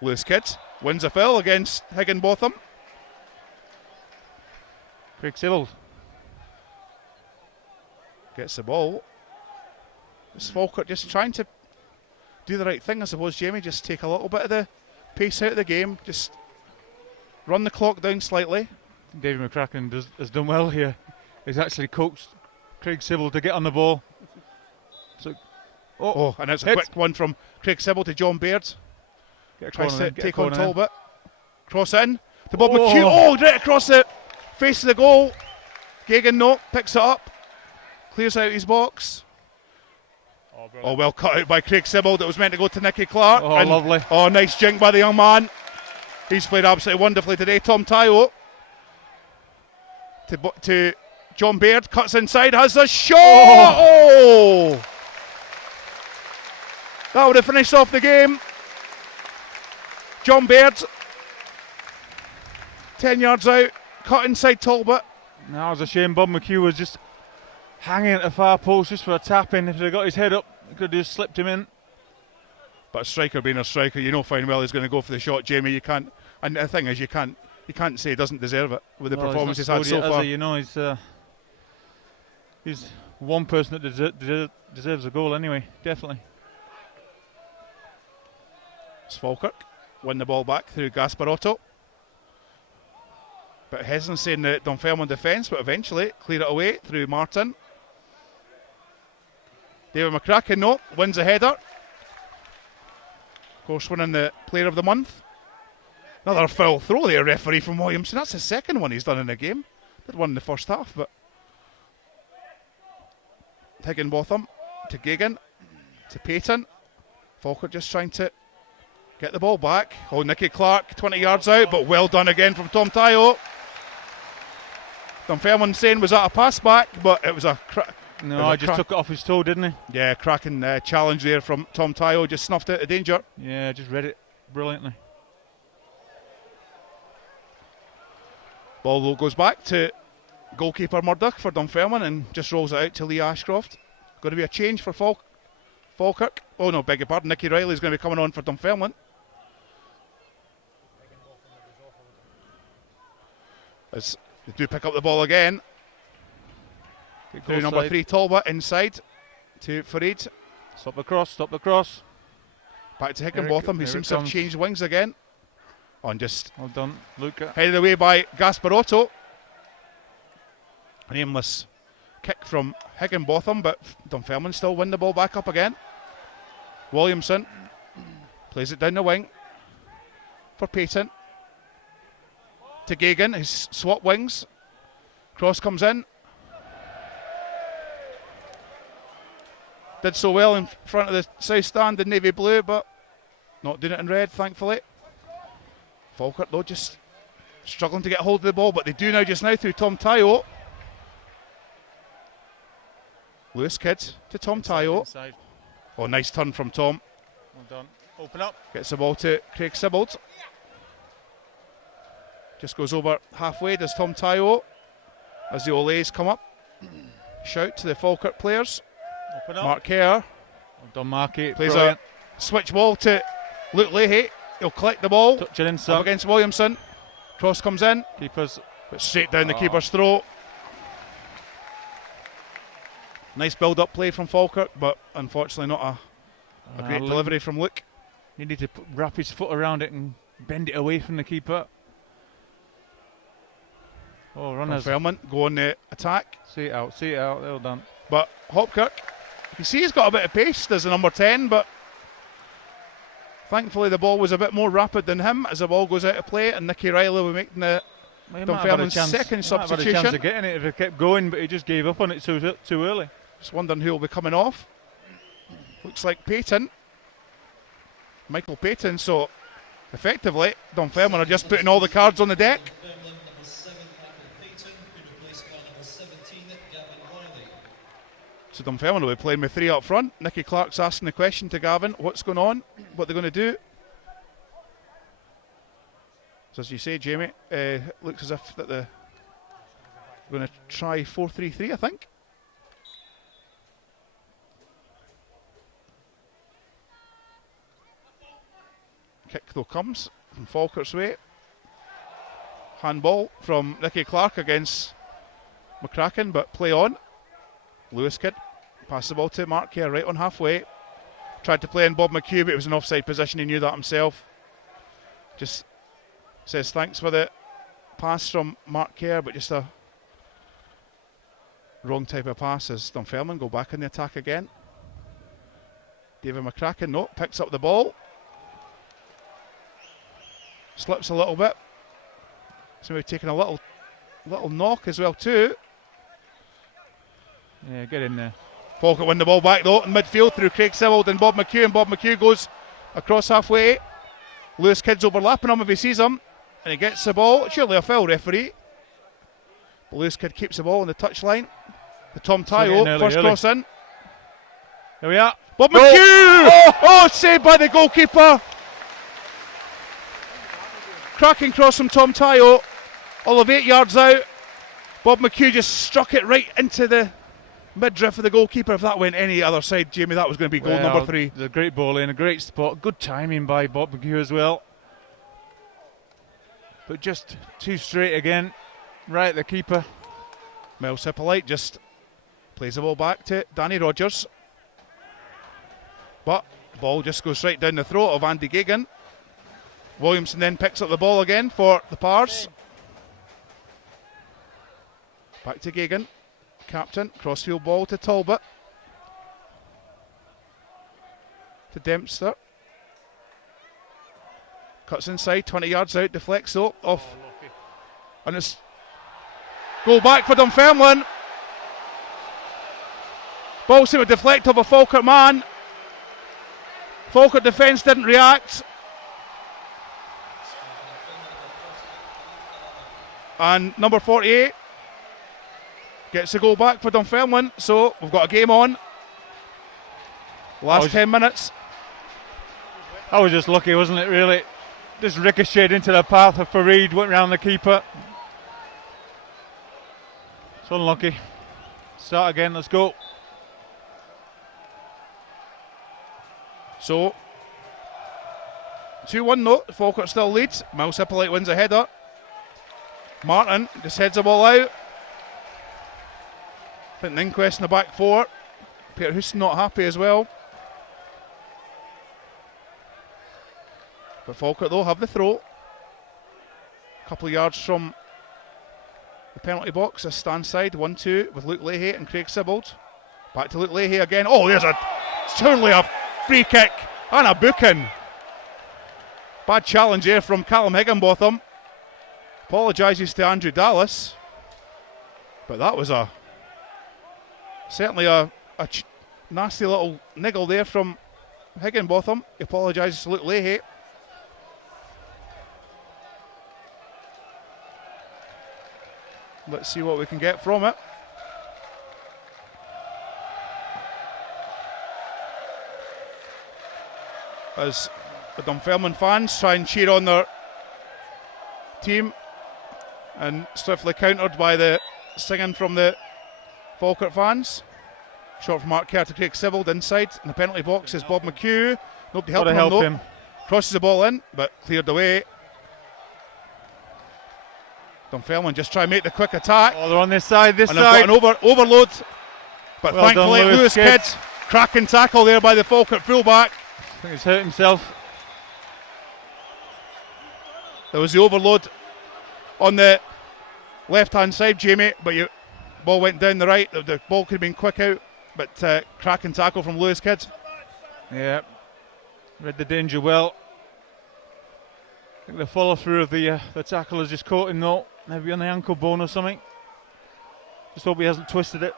Lewis Kidd wins a foul against Higginbotham. Craig Sibbald. Gets the ball. It's Falkirk just trying to do the right thing, I suppose, Jamie. Just take a little bit of the pace out of the game. Just run the clock down slightly. David McCracken has done well here. He's actually coaxed Craig Sibbald to get on the ball. So, Oh, and it's a hit. quick one from Craig Sibbald to John Baird. Get a Tries corner to in, get a take on corner in. Talbot. Cross in to Bob Oh. McHugh. Oh, right across the face of the goal. Gagan, no, picks it up. Clears out his box. Oh, well cut out by Craig Sibbald. It was meant to go to Nicky Clark. Oh, lovely. Oh, nice jink by the young man. He's played absolutely wonderfully today. Tom Tyle to John Baird. Cuts inside, has a shot. Oh! That would have finished off the game. John Baird, 10 yards out, cut inside Talbot. That was a shame. Bob McHugh was just hanging at the far post just for a tap in. If he'd got his head up, he could have just slipped him in. But a striker being a striker, you know fine well he's going to go for the shot, Jamie. You can't, and the thing is, you can't say he doesn't deserve it with the performance he's had so far. You know, he's one person that deserves a goal anyway, definitely. It's Falkirk win the ball back through Gasparotto. But hesitancy in the Dunfermline defence, but eventually clear it away through Martin. David McCracken, no, wins a header. Of course, winning the Player of the Month. Another foul throw there, referee from Williamson. That's the second one he's done in the game. Did one in the first half, but Higginbotham to Gagan to Payton. Falkirk just trying to get the ball back. Oh, Nicky Clark, 20 yards out, but well done again from Tom Tyle. Dunfermline saying was that a pass back, but it was a No, I just took it off his toe, didn't he? Yeah, cracking challenge there from Tom Tyle, just snuffed out the danger. Yeah, just read it brilliantly. Ball goes back to goalkeeper Murdoch for Dunfermline and just rolls it out to Lee Ashcroft. Going to be a change for Falkirk. Oh no, beg your pardon, Nicky Riley's going to be coming on for Dunfermline. As they do pick up the ball again. Through number 3 Talbot inside to Farid. Stop the cross. Back to Higginbotham, who Here it seems to have comes. changed wings again. On just Well done, Luca. headed away by Gasparotto. An aimless kick from Higginbotham, but Dunfermline still win the ball back up again. Williamson plays it down the wing for Payton. To Gagan, who's swapped wings. Cross comes in. Did so well in front of the south stand in navy blue, but not doing it in red, thankfully. Falkirk, though, just struggling to get hold of the ball, but they do now just now through Tom Tyle. Lewis Kidd to Tom Tyle. Inside. Oh, nice turn from Tom. Well done. Open up. Gets the ball to Craig Sibbald. Just goes over halfway, does Tom Tyle. As the Olays come up. Shout to the Falkirk players. Open up. Mark Kerr Well done, Marky. plays Brilliant. a switch ball to Luke Leahy. He'll collect the ball Touch it in, up son. against Williamson. Cross comes in, Keepers. but straight down the keeper's throat. Nice build-up play from Falkirk, but unfortunately not a great delivery from Luke. Needed to wrap his foot around it and bend it away from the keeper. Oh, runners. Dunfermline go on the attack. See it out, well done. But Hopkirk, you can see he's got a bit of pace as the number 10, but thankfully the ball was a bit more rapid than him as the ball goes out of play, and Nicky Riley will make the Dunfermline's second substitution. He might have had a chance of getting it if he kept going, but he just gave up on it too early. Just wondering who will be coming off. Looks like Payton. Michael Payton, so effectively Dunfermline are just putting all the cards on the deck. So Dunfermline will be playing with 3 up front. Nicky Clark's asking the question to Gavin, what's going on, what they're going to do. So as you say, Jamie, looks as if that they're going to try 4-3-3, I think. Kick though comes from Falkirk's way. Handball from Nicky Clark against McCracken, but play on. Lewis Kidd passed the ball to Mark Kerr right on halfway. Tried to play in Bob McHugh, but it was an offside position. He knew that himself. Just says thanks for the pass from Mark Kerr, but just a wrong type of pass as Dunfermline go back in the attack again. David McCracken, picks up the ball. Slips a little bit. So maybe taking a little knock as well too. Yeah, get in there. Falkirk win the ball back though in midfield through Craig Sibbald and Bob McHugh, and Bob McHugh goes across halfway. Lewis Kidd's overlapping him if he sees him, and he gets the ball. Surely a foul, referee. But Lewis Kidd keeps the ball on the touchline. The Tom Tayo first cross in. Here we are. Bob McHugh! Oh, saved by the goalkeeper. Cracking cross from Tom Tayo, all of 8 yards out. Bob McHugh just struck it right into the midriff of the goalkeeper. If that went any other side, Jamie, that was going to be goal number 3. A great ball in, a great spot. Good timing by Bob McHugh as well. But just too straight again. Right at the keeper. Mel Sippolite just plays the ball back to Danny Rogers. But the ball just goes right down the throat of Andy Gagan. Williamson then picks up the ball again for the Pars. Back to Gagan. Captain. Crossfield ball to Talbot. To Dempster. Cuts inside, 20 yards out, deflects though, off. And it's goal back for Dunfermline. Ball seemed to deflect off a Falkirk man. Falkirk defence didn't react. And number 48 gets the goal back for Dunfermline. So we've got a game on. Last 10 minutes. I was just lucky, wasn't it, really? Just ricocheted into the path of Fareed, went round the keeper. It's unlucky. Start again, let's go. So 2-1 though, Falkirk still leads. Miles Hippolyte wins a header. Martin just heads the ball out. I think the inquest in the back 4. Peter Houston not happy as well. But Falkirk though have the throw. A couple of yards from the penalty box, a stand side, 1-2 with Luke Leahy and Craig Sibbald. Back to Luke Leahy again. Oh, there's surely a free kick and a booking. Bad challenge here from Callum Higginbotham. Apologises to Andrew Dallas. But that was certainly a nasty little niggle there from Higginbotham. He apologises to Luke Leahy. Let's see what we can get from it. As the Dunfermline fans try and cheer on their team, and swiftly countered by the singing from the Falkirk fans. Shot from Mark Kerr to Craig Sibbald inside. In the penalty box is Bob McHugh. Nobody helping him. Crosses the ball in, but cleared away. Dunfermline just try and make the quick attack. Oh, they're on this side, and they've got an overload But Well thankfully, done, Lewis Kidd, cracking tackle there by the Falkirk fullback. I think he's hurt himself. There was the overload on the left-hand side, Jamie, but ball went down the right. The ball could have been quick out, but cracking tackle from Lewis Kidd. Yeah, read the danger well. I think the follow-through of the tackle has just caught him though, maybe on the ankle bone or something. Just hope he hasn't twisted it.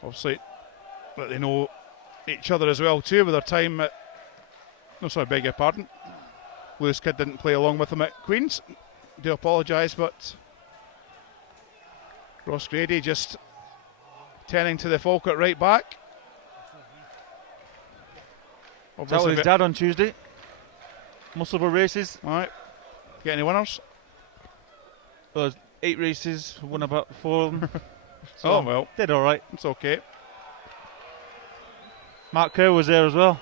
Obviously, but they know each other as well too with their time at... No, sorry, beg your pardon. Lewis Kidd didn't play along with him at Queen's. Do apologise, but Ross Grady just turning to the Falkirk right back. Is that with his dad on Tuesday? Musselburgh races. Alright. Get any winners? Well, there's 8 races, won about 4 of them. So Oh, well. did alright. It's okay. Mark Kerr was there as well.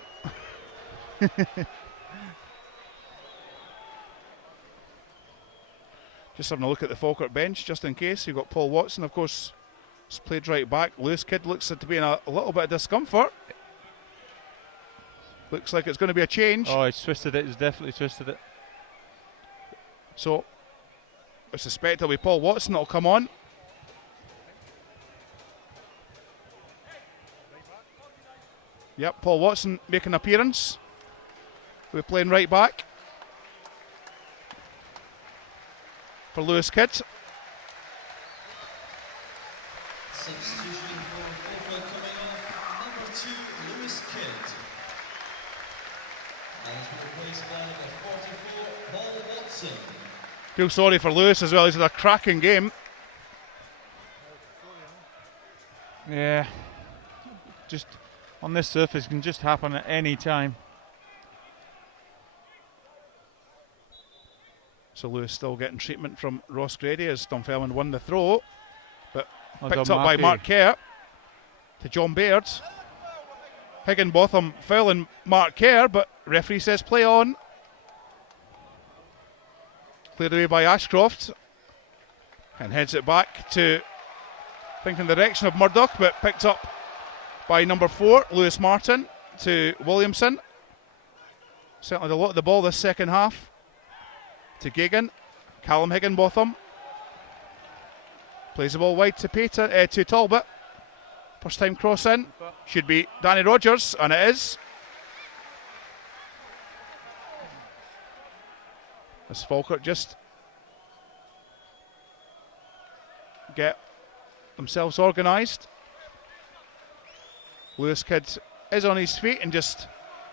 Just having a look at the Falkirk bench, just in case. You've got Paul Watson, of course, has played right back. Lewis Kidd looks to be in a little bit of discomfort. Looks like it's going to be a change. Oh, he's twisted it. He's definitely twisted it. So, I suspect it'll be Paul Watson that'll come on. Yep, Paul Watson making an appearance. We're playing right back for Lewis Kidd. Substitution for Falkirk coming off, number 2, Lewis Kidd. And he's been replaced by number 44, Paul Watson. Feel sorry for Lewis as well. He's had a cracking game. Yeah. Just on this surface can just happen at any time. So Lewis still getting treatment from Ross Grady as Dunfermline won the throw, but Well picked done, up by Marky. Mark Kerr to John Baird. Higginbotham fouling Mark Kerr, but referee says play on. Cleared away by Ashcroft and heads it back to, I think, in the direction of Murdoch, but picked up by number 4, Lewis Martin, to Williamson. Certainly a lot of the ball this second half. To Gagan, Callum Higginbotham plays the ball wide to to Talbot. First time cross in, should be Danny Rogers, and it is. As Falkirk just get themselves organised. Lewis Kidd is on his feet and just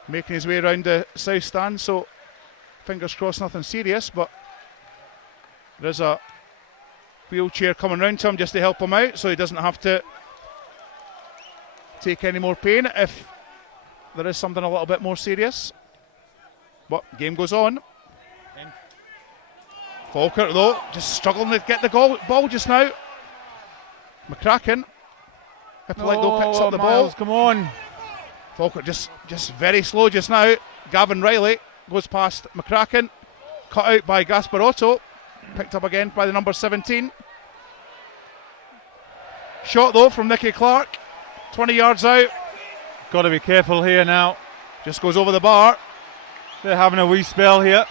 making his way around the south stand, so fingers crossed nothing serious, but there's a wheelchair coming round to him just to help him out so he doesn't have to take any more pain if there is something a little bit more serious. But game goes on. Falkirk though just struggling to get the ball just now. McCracken, Hippolyte picks up the ball. Come on. Falkirk just very slow just now. Gavin Riley goes past McCracken, cut out by Gasparotto, picked up again by the number 17. Shot though from Nicky Clark, 20 yards out. Got to be careful here now. Just goes over the bar. They're having a wee spell here.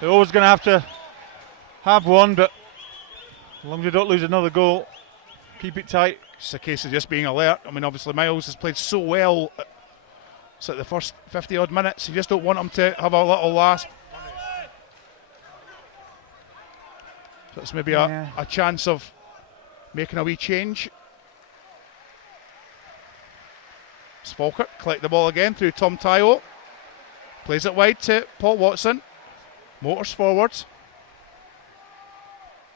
They're always going to have one, but as long as you don't lose another goal, keep it tight. It's a case of just being alert. I mean, obviously Miles has played so well at the first 50 odd minutes. You just don't want him to have a little last. So it's maybe a chance of making a wee change. It's Falkirk collect the ball again through Tom Tyo. Plays it wide to Paul Watson. Motors forward.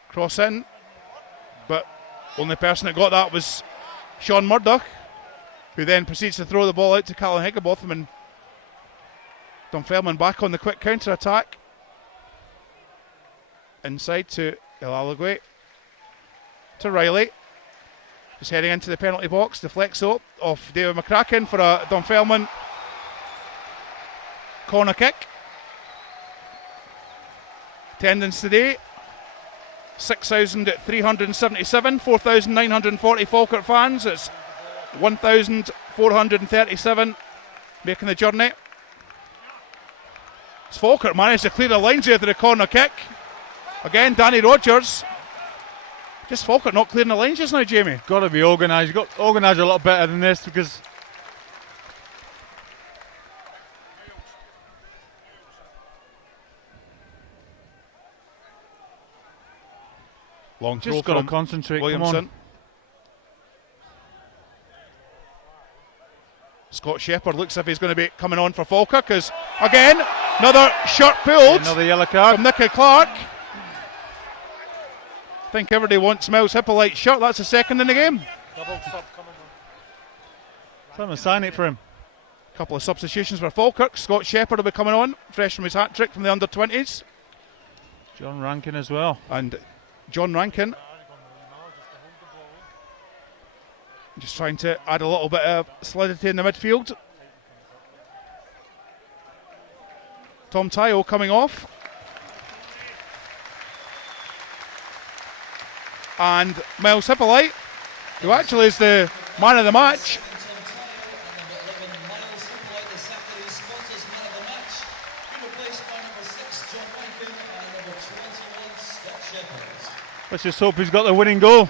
Cross in. But only person that got that was Sean Murdoch, who then proceeds to throw the ball out to Callum Higginbotham, and Dunfermline back on the quick counter attack. Inside to Ilalagwe. To Riley. Just heading into the penalty box. Deflects up off David McCracken for a Dunfermline corner kick. Attendance today 6,377, 4,940 Falkirk fans. It's 1,437 making the journey. As Falkirk managed to clear the lines here to the corner kick. Again, Danny Rogers. Just Falkirk not clearing the lines just now, Jamie. Got to be organised. You've got to organise a lot better than this, because Long throw just got to from concentrate. Come Williamson. on. Scott Shepherd looks as if he's going to be coming on for Falkirk, as again another shirt pulled Another yellow card. from Nicky Clark. I think everybody wants Miles Hippolyte's shirt. That's the second in the game. Someone sign it for him. Couple of substitutions for Falkirk. Scott Shepherd will be coming on, fresh from his hat trick from the under-20s. John Rankin as well. And John Rankin just trying to add a little bit of solidity in the midfield. Tom Tyo coming off. And Miles Hippolyte, who actually is the man of the match. Let's just hope he's got the winning goal.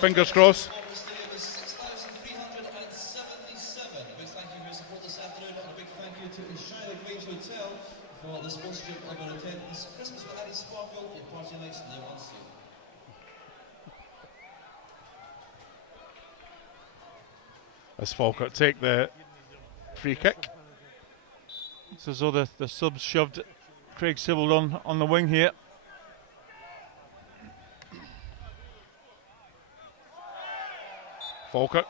Fingers crossed. As Falkirk take the free kick. It's as though the subs shoved Craig Sibbald on the wing here. Falkirk.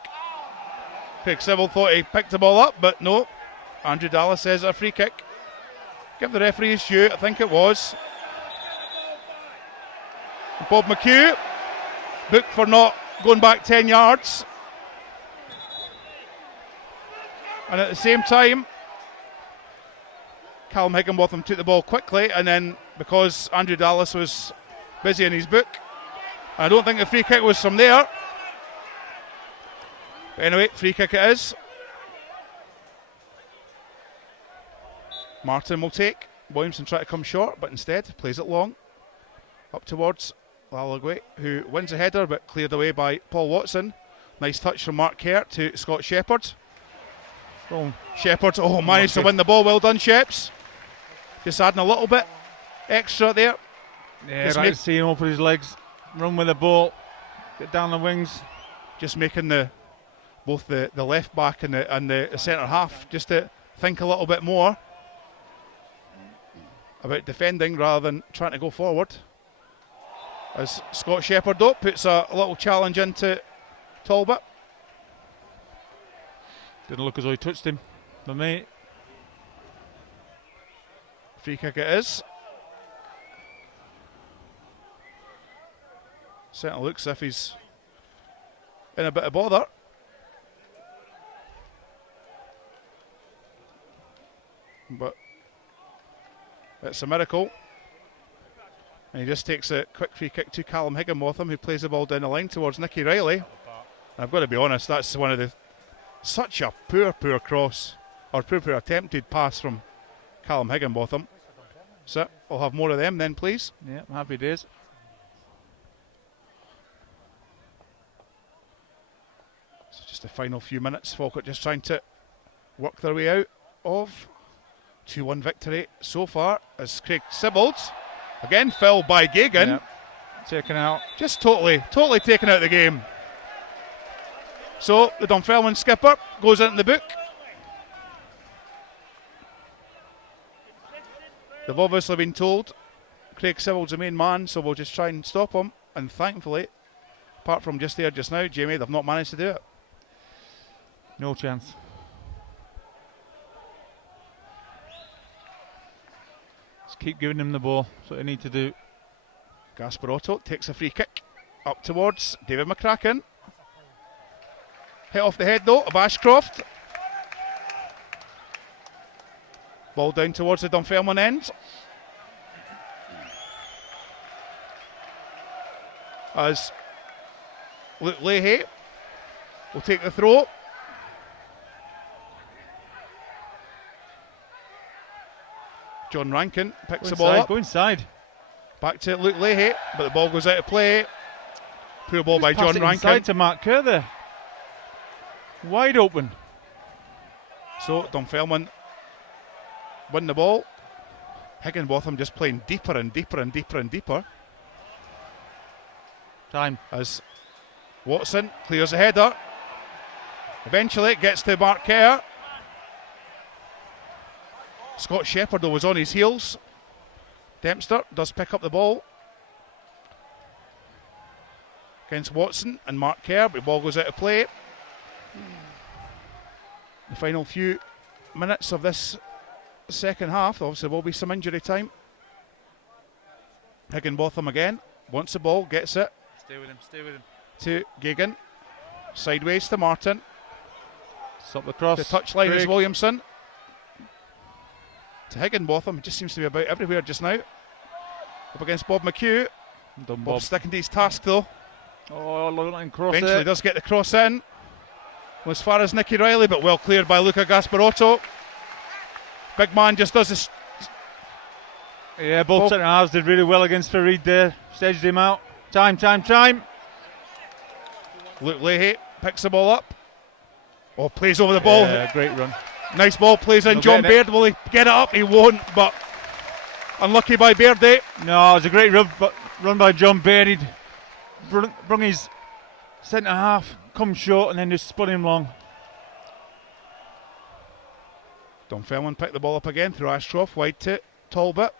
Craig Sibbald thought he picked the ball up, but no. Andrew Dallas says a free kick. Give the referee his due, I think it was. Bob McHugh booked for not going back 10 yards. And at the same time, Callum Higginbotham took the ball quickly, and then because Andrew Dallas was busy in his book, I don't think the free kick was from there. But anyway, free kick it is. Martin will take. Williamson try to come short, but instead plays it long. Up towards Lalagwe, who wins a header, but cleared away by Paul Watson. Nice touch from Mark Kerr to Scott Shepherd. Oh, Shepherd, managed to win the ball. Well done, Sheps. Just adding a little bit extra there. yeah, Just right make- to see him open his legs, run with the ball, get down the wings. Just making both the left back and the centre half just to think a little bit more about defending rather than trying to go forward. As Scott Shepherd though puts a little challenge into Talbot. Didn't look as though he touched him. For me, Free kick it is. Certainly looks as if he's in a bit of bother. But it's a miracle. And he just takes a quick free kick to Callum Higginbotham, who plays the ball down the line towards Nicky Riley. And I've got to be honest, that's one of the such a poor cross, or poor attempted pass from Callum Higginbotham. So we'll have more of them then, please. yeah, happy days. So just the final few minutes, Falkirk just trying to work their way out of 2-1 victory so far, as Craig Sibbald, again fouled by Gagan, Yeah. Taken out. just totally taken out of the game. So the Dunfermline skipper goes into the book. They've obviously been told Craig Sibbald's the main man, so we'll just try and stop him. And thankfully, apart from just now, Jamie, they've not managed to do it. No chance. Just keep giving him the ball. That's what they need to do. Gasparotto takes a free kick up towards David McCracken. Hit off the head though of Ashcroft. Ball down towards the Dunfermline end. as Luke Leahy will take the throw. John Rankin picks the ball up. Go inside. Back to Luke Leahy, but the ball goes out of play. Poor ball by John Rankin. Inside to Mark Kerr there. Wide open. So Dunfermline win the ball. Higginbotham just playing deeper and deeper and deeper and deeper. Time. As Watson clears the header. Eventually it gets to Mark Kerr. Scott Shepherd though was on his heels. Dempster does pick up the ball against Watson and Mark Kerr, but the ball goes out of play. The final few minutes of this second half, obviously there will be some injury time. Higginbotham again, wants the ball, gets it. Stay with him. To Gagan. Sideways to Martin. Stop the cross. The touchline is Craig. Williamson. To Higginbotham, it just seems to be about everywhere just now. Up against Bob McHugh. Bob sticking to his task though. Oh, line cross. Eventually does get the cross in. As far as Nicky Riley, but well cleared by Luca Gasparotto. Big man just does this. Yeah, both centre halves did really well against Farid there. Staged him out. Time. Luke Leahy picks the ball up. Oh, plays over the ball. Yeah, great run. Nice ball, plays in. No John getting Baird, will he get it up? He won't, but unlucky by Baird. No, it was a great run by John Baird. He'd brung his centre half, come short, and then just spun him long. Dunfermline picked the ball up again through Ashcroft, wide to Talbot.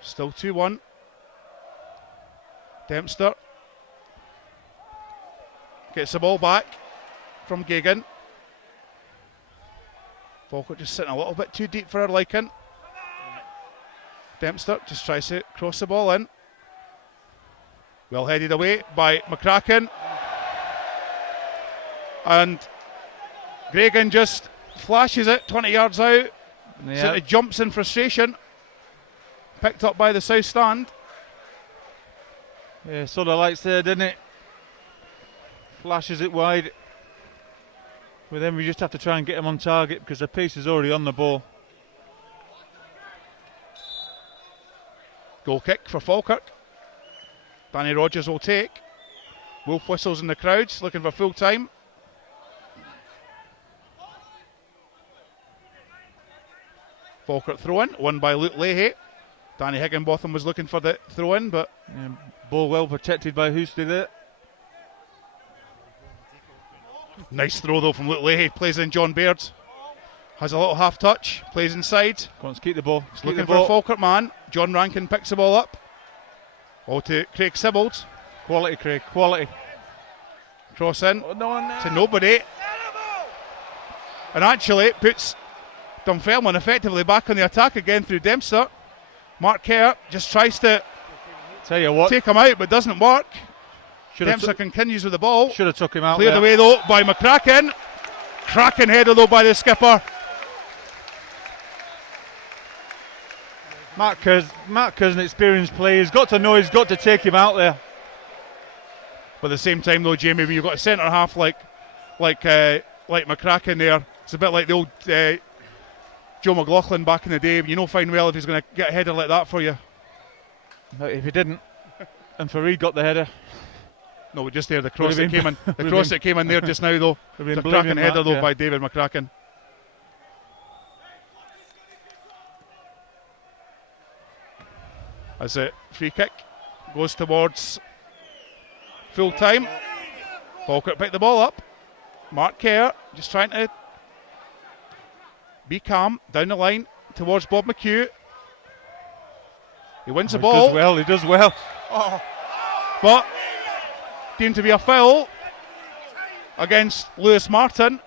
Still 2-1. Dempster gets the ball back from Gagan. Falkirk just sitting a little bit too deep for her liking. Dempster just tries to cross the ball in. Well headed away by McCracken. And Gagan just flashes it 20 yards out. Yeah. Sort of jumps in frustration. Picked up by the south stand. Yeah, saw the lights there, didn't it? Flashes it wide. But then we just have to try and get him on target because the pace is already on the ball. Goal kick for Falkirk. Danny Rogers will take. Wolf whistles in the crowds, looking for full time. Falkirk throw in, won by Luke Leahy. Danny Higginbotham was looking for the throw in, but Ball well protected by Hoosty there. nice throw though from Luke Leahy. Plays in John Baird. Has a little half touch, plays inside. Wants to keep the ball. Looking for a Falkirk man. John Rankin picks the ball up. Oh, to Craig Sibbald. Quality, Craig, quality. Cross in No. to nobody. And actually it puts Dunfermline effectively back on the attack again through Dempster. Mark Kerr just tries to Tell you what, take him out, but doesn't work. should have Dempster continues with the ball. took him out Cleared there. away though by McCracken. Cracking header though by the skipper. Mark Kerr's an experienced player. He's got to know he's got to take him out there. But at the same time though, Jamie, when you've got a centre half like McCracken there, it's a bit like the old Joe McLaughlin back in the day. You know fine well if he's going to get a header like that for you. No, if he didn't, and Farid got the header. No, just there, the cross Would've that came in. The cross that came in there just now though. Would've The been cracking blaming header that, though yeah. by David McCracken. As a free kick goes towards full time. Falkirk picked the ball up. Mark Kerr just trying to be calm down the line towards Bob McHugh. He wins the ball, He does well. but deemed to be a foul against Lewis Martin.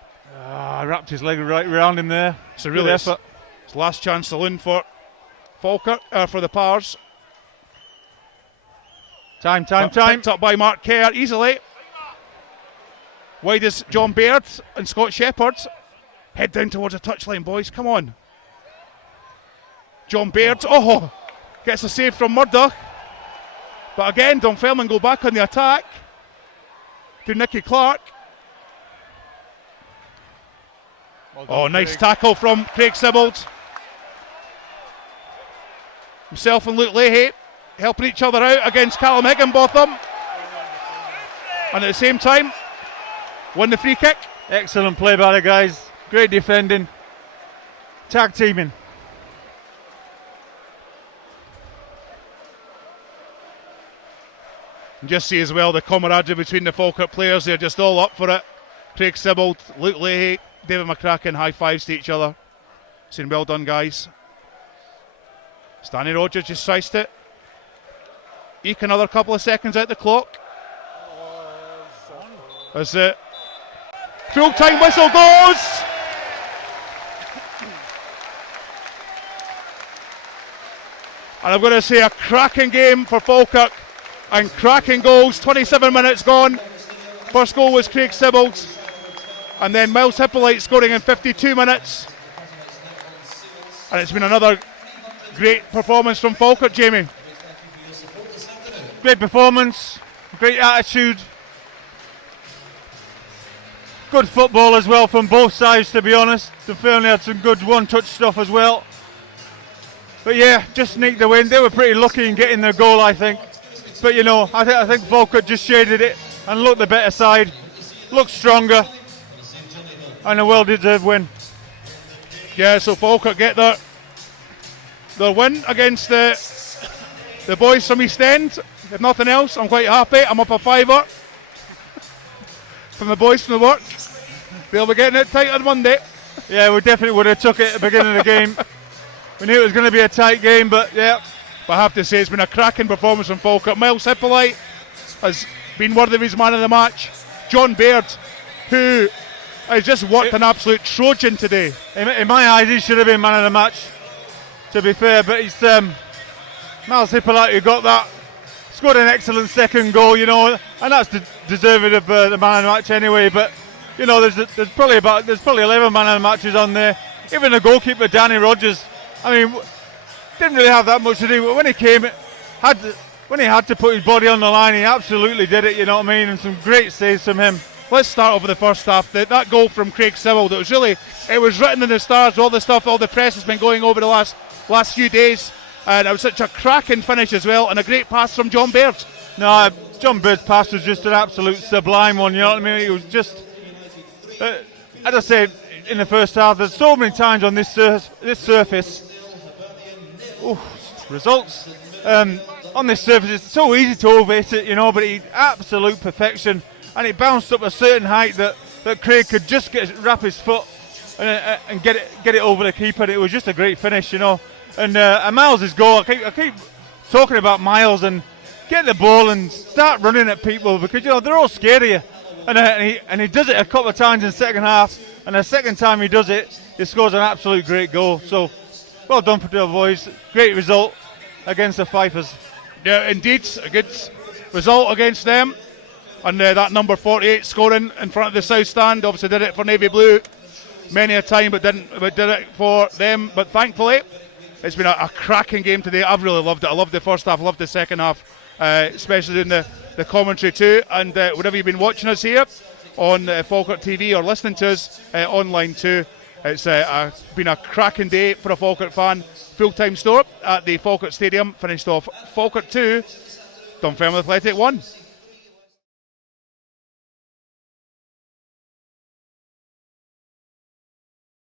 Wrapped his leg right around him there. So Good really, effort. it's last chance saloon for Falkirk, for the Pars. Time. Picked up by Mark Kerr easily. Wide is John Baird and Scott Shepherd. Head down towards the touchline, boys. Come on. John Baird. Oh, gets a save from Murdoch. But again, Dunfermline go back on the attack to Nicky Clark. Oh, nice tackle from Craig Sibbald. Himself and Luke Leahy helping each other out against Callum Higginbotham. And at the same time, win the free kick. Excellent play by the guys. Great defending. Tag teaming. And just see as well the camaraderie between the Falkirk players. They're just all up for it. Craig Sibbald, Luke Leahy, David McCracken, high fives to each other. Saying well done, guys. Stanley Rogers just sliced it. Eke another couple of seconds out the clock. As the full-time whistle goes. And I'm going to say a cracking game for Falkirk and cracking goals. 27 minutes gone. First goal was Craig Sibbald's. And then Miles Hippolyte scoring in 52 minutes. And it's been another great performance from Falkirk, Jamie. Great performance, great attitude. Good football as well from both sides, to be honest. Dunfermline had some good one-touch stuff as well. But yeah, just sneaked the win. They were pretty lucky in getting their goal, I think. But you know, I think Falkirk just shaded it and looked the better side, looked stronger, and a well-deserved win. Yeah, so Falkirk get their win against the boys from East End. If nothing else, I'm quite happy. I'm up a fiver from the boys from the work. They'll be getting it tight on Monday. Yeah, we definitely would have took it at the beginning of the game. We knew it was going to be a tight game, but yeah. But I have to say, it's been a cracking performance from Falkirk. Miles Hippolyte has been worthy of his man of the match. John Baird, who has just worked an absolute Trojan today. In my eyes, he should have been man of the match, to be fair, but it's Miles Hippolyte who got that. Scored an excellent second goal, you know, and that's deserving of the man of the match anyway. But you know, there's probably 11 man of the matches on there. Even the goalkeeper Danny Rogers, I mean, didn't really have that much to do, but when he came, when he had to put his body on the line, he absolutely did it. You know what I mean? And some great saves from him. Let's start off with the first half. That goal from Craig Sibbald, it was written in the stars. All the press has been going over the last few days. And it was such a cracking finish as well, and a great pass from John Baird. No, John Baird's pass was just an absolute sublime one, you know what I mean? It was just, as I said in the first half, there's so many times on this surface, results, on this surface, it's so easy to overhit it, you know, but absolute perfection, and it bounced up a certain height that Craig could just wrap his foot and get it over the keeper. It was just a great finish, you know. And Miles' goal, I keep talking about Miles, and get the ball and start running at people, because you know they're all scared of you. And he does it a couple of times in the second half, and the second time he does it, he scores an absolute great goal. So well done for the boys. Great result against the Fifers. Yeah, indeed, a good result against them. And that number 48 scoring in front of the south stand, obviously did it for Navy Blue many a time, but did it for them. But thankfully, it's been a cracking game today. I've really loved it. I loved the first half, loved the second half, especially in the commentary too. And whenever you've been watching us here on Falkirk TV or listening to us online too, it's been a cracking day for a Falkirk fan. Full-time store at the Falkirk Stadium, finished off Falkirk 2, Dunfermline Athletic 1.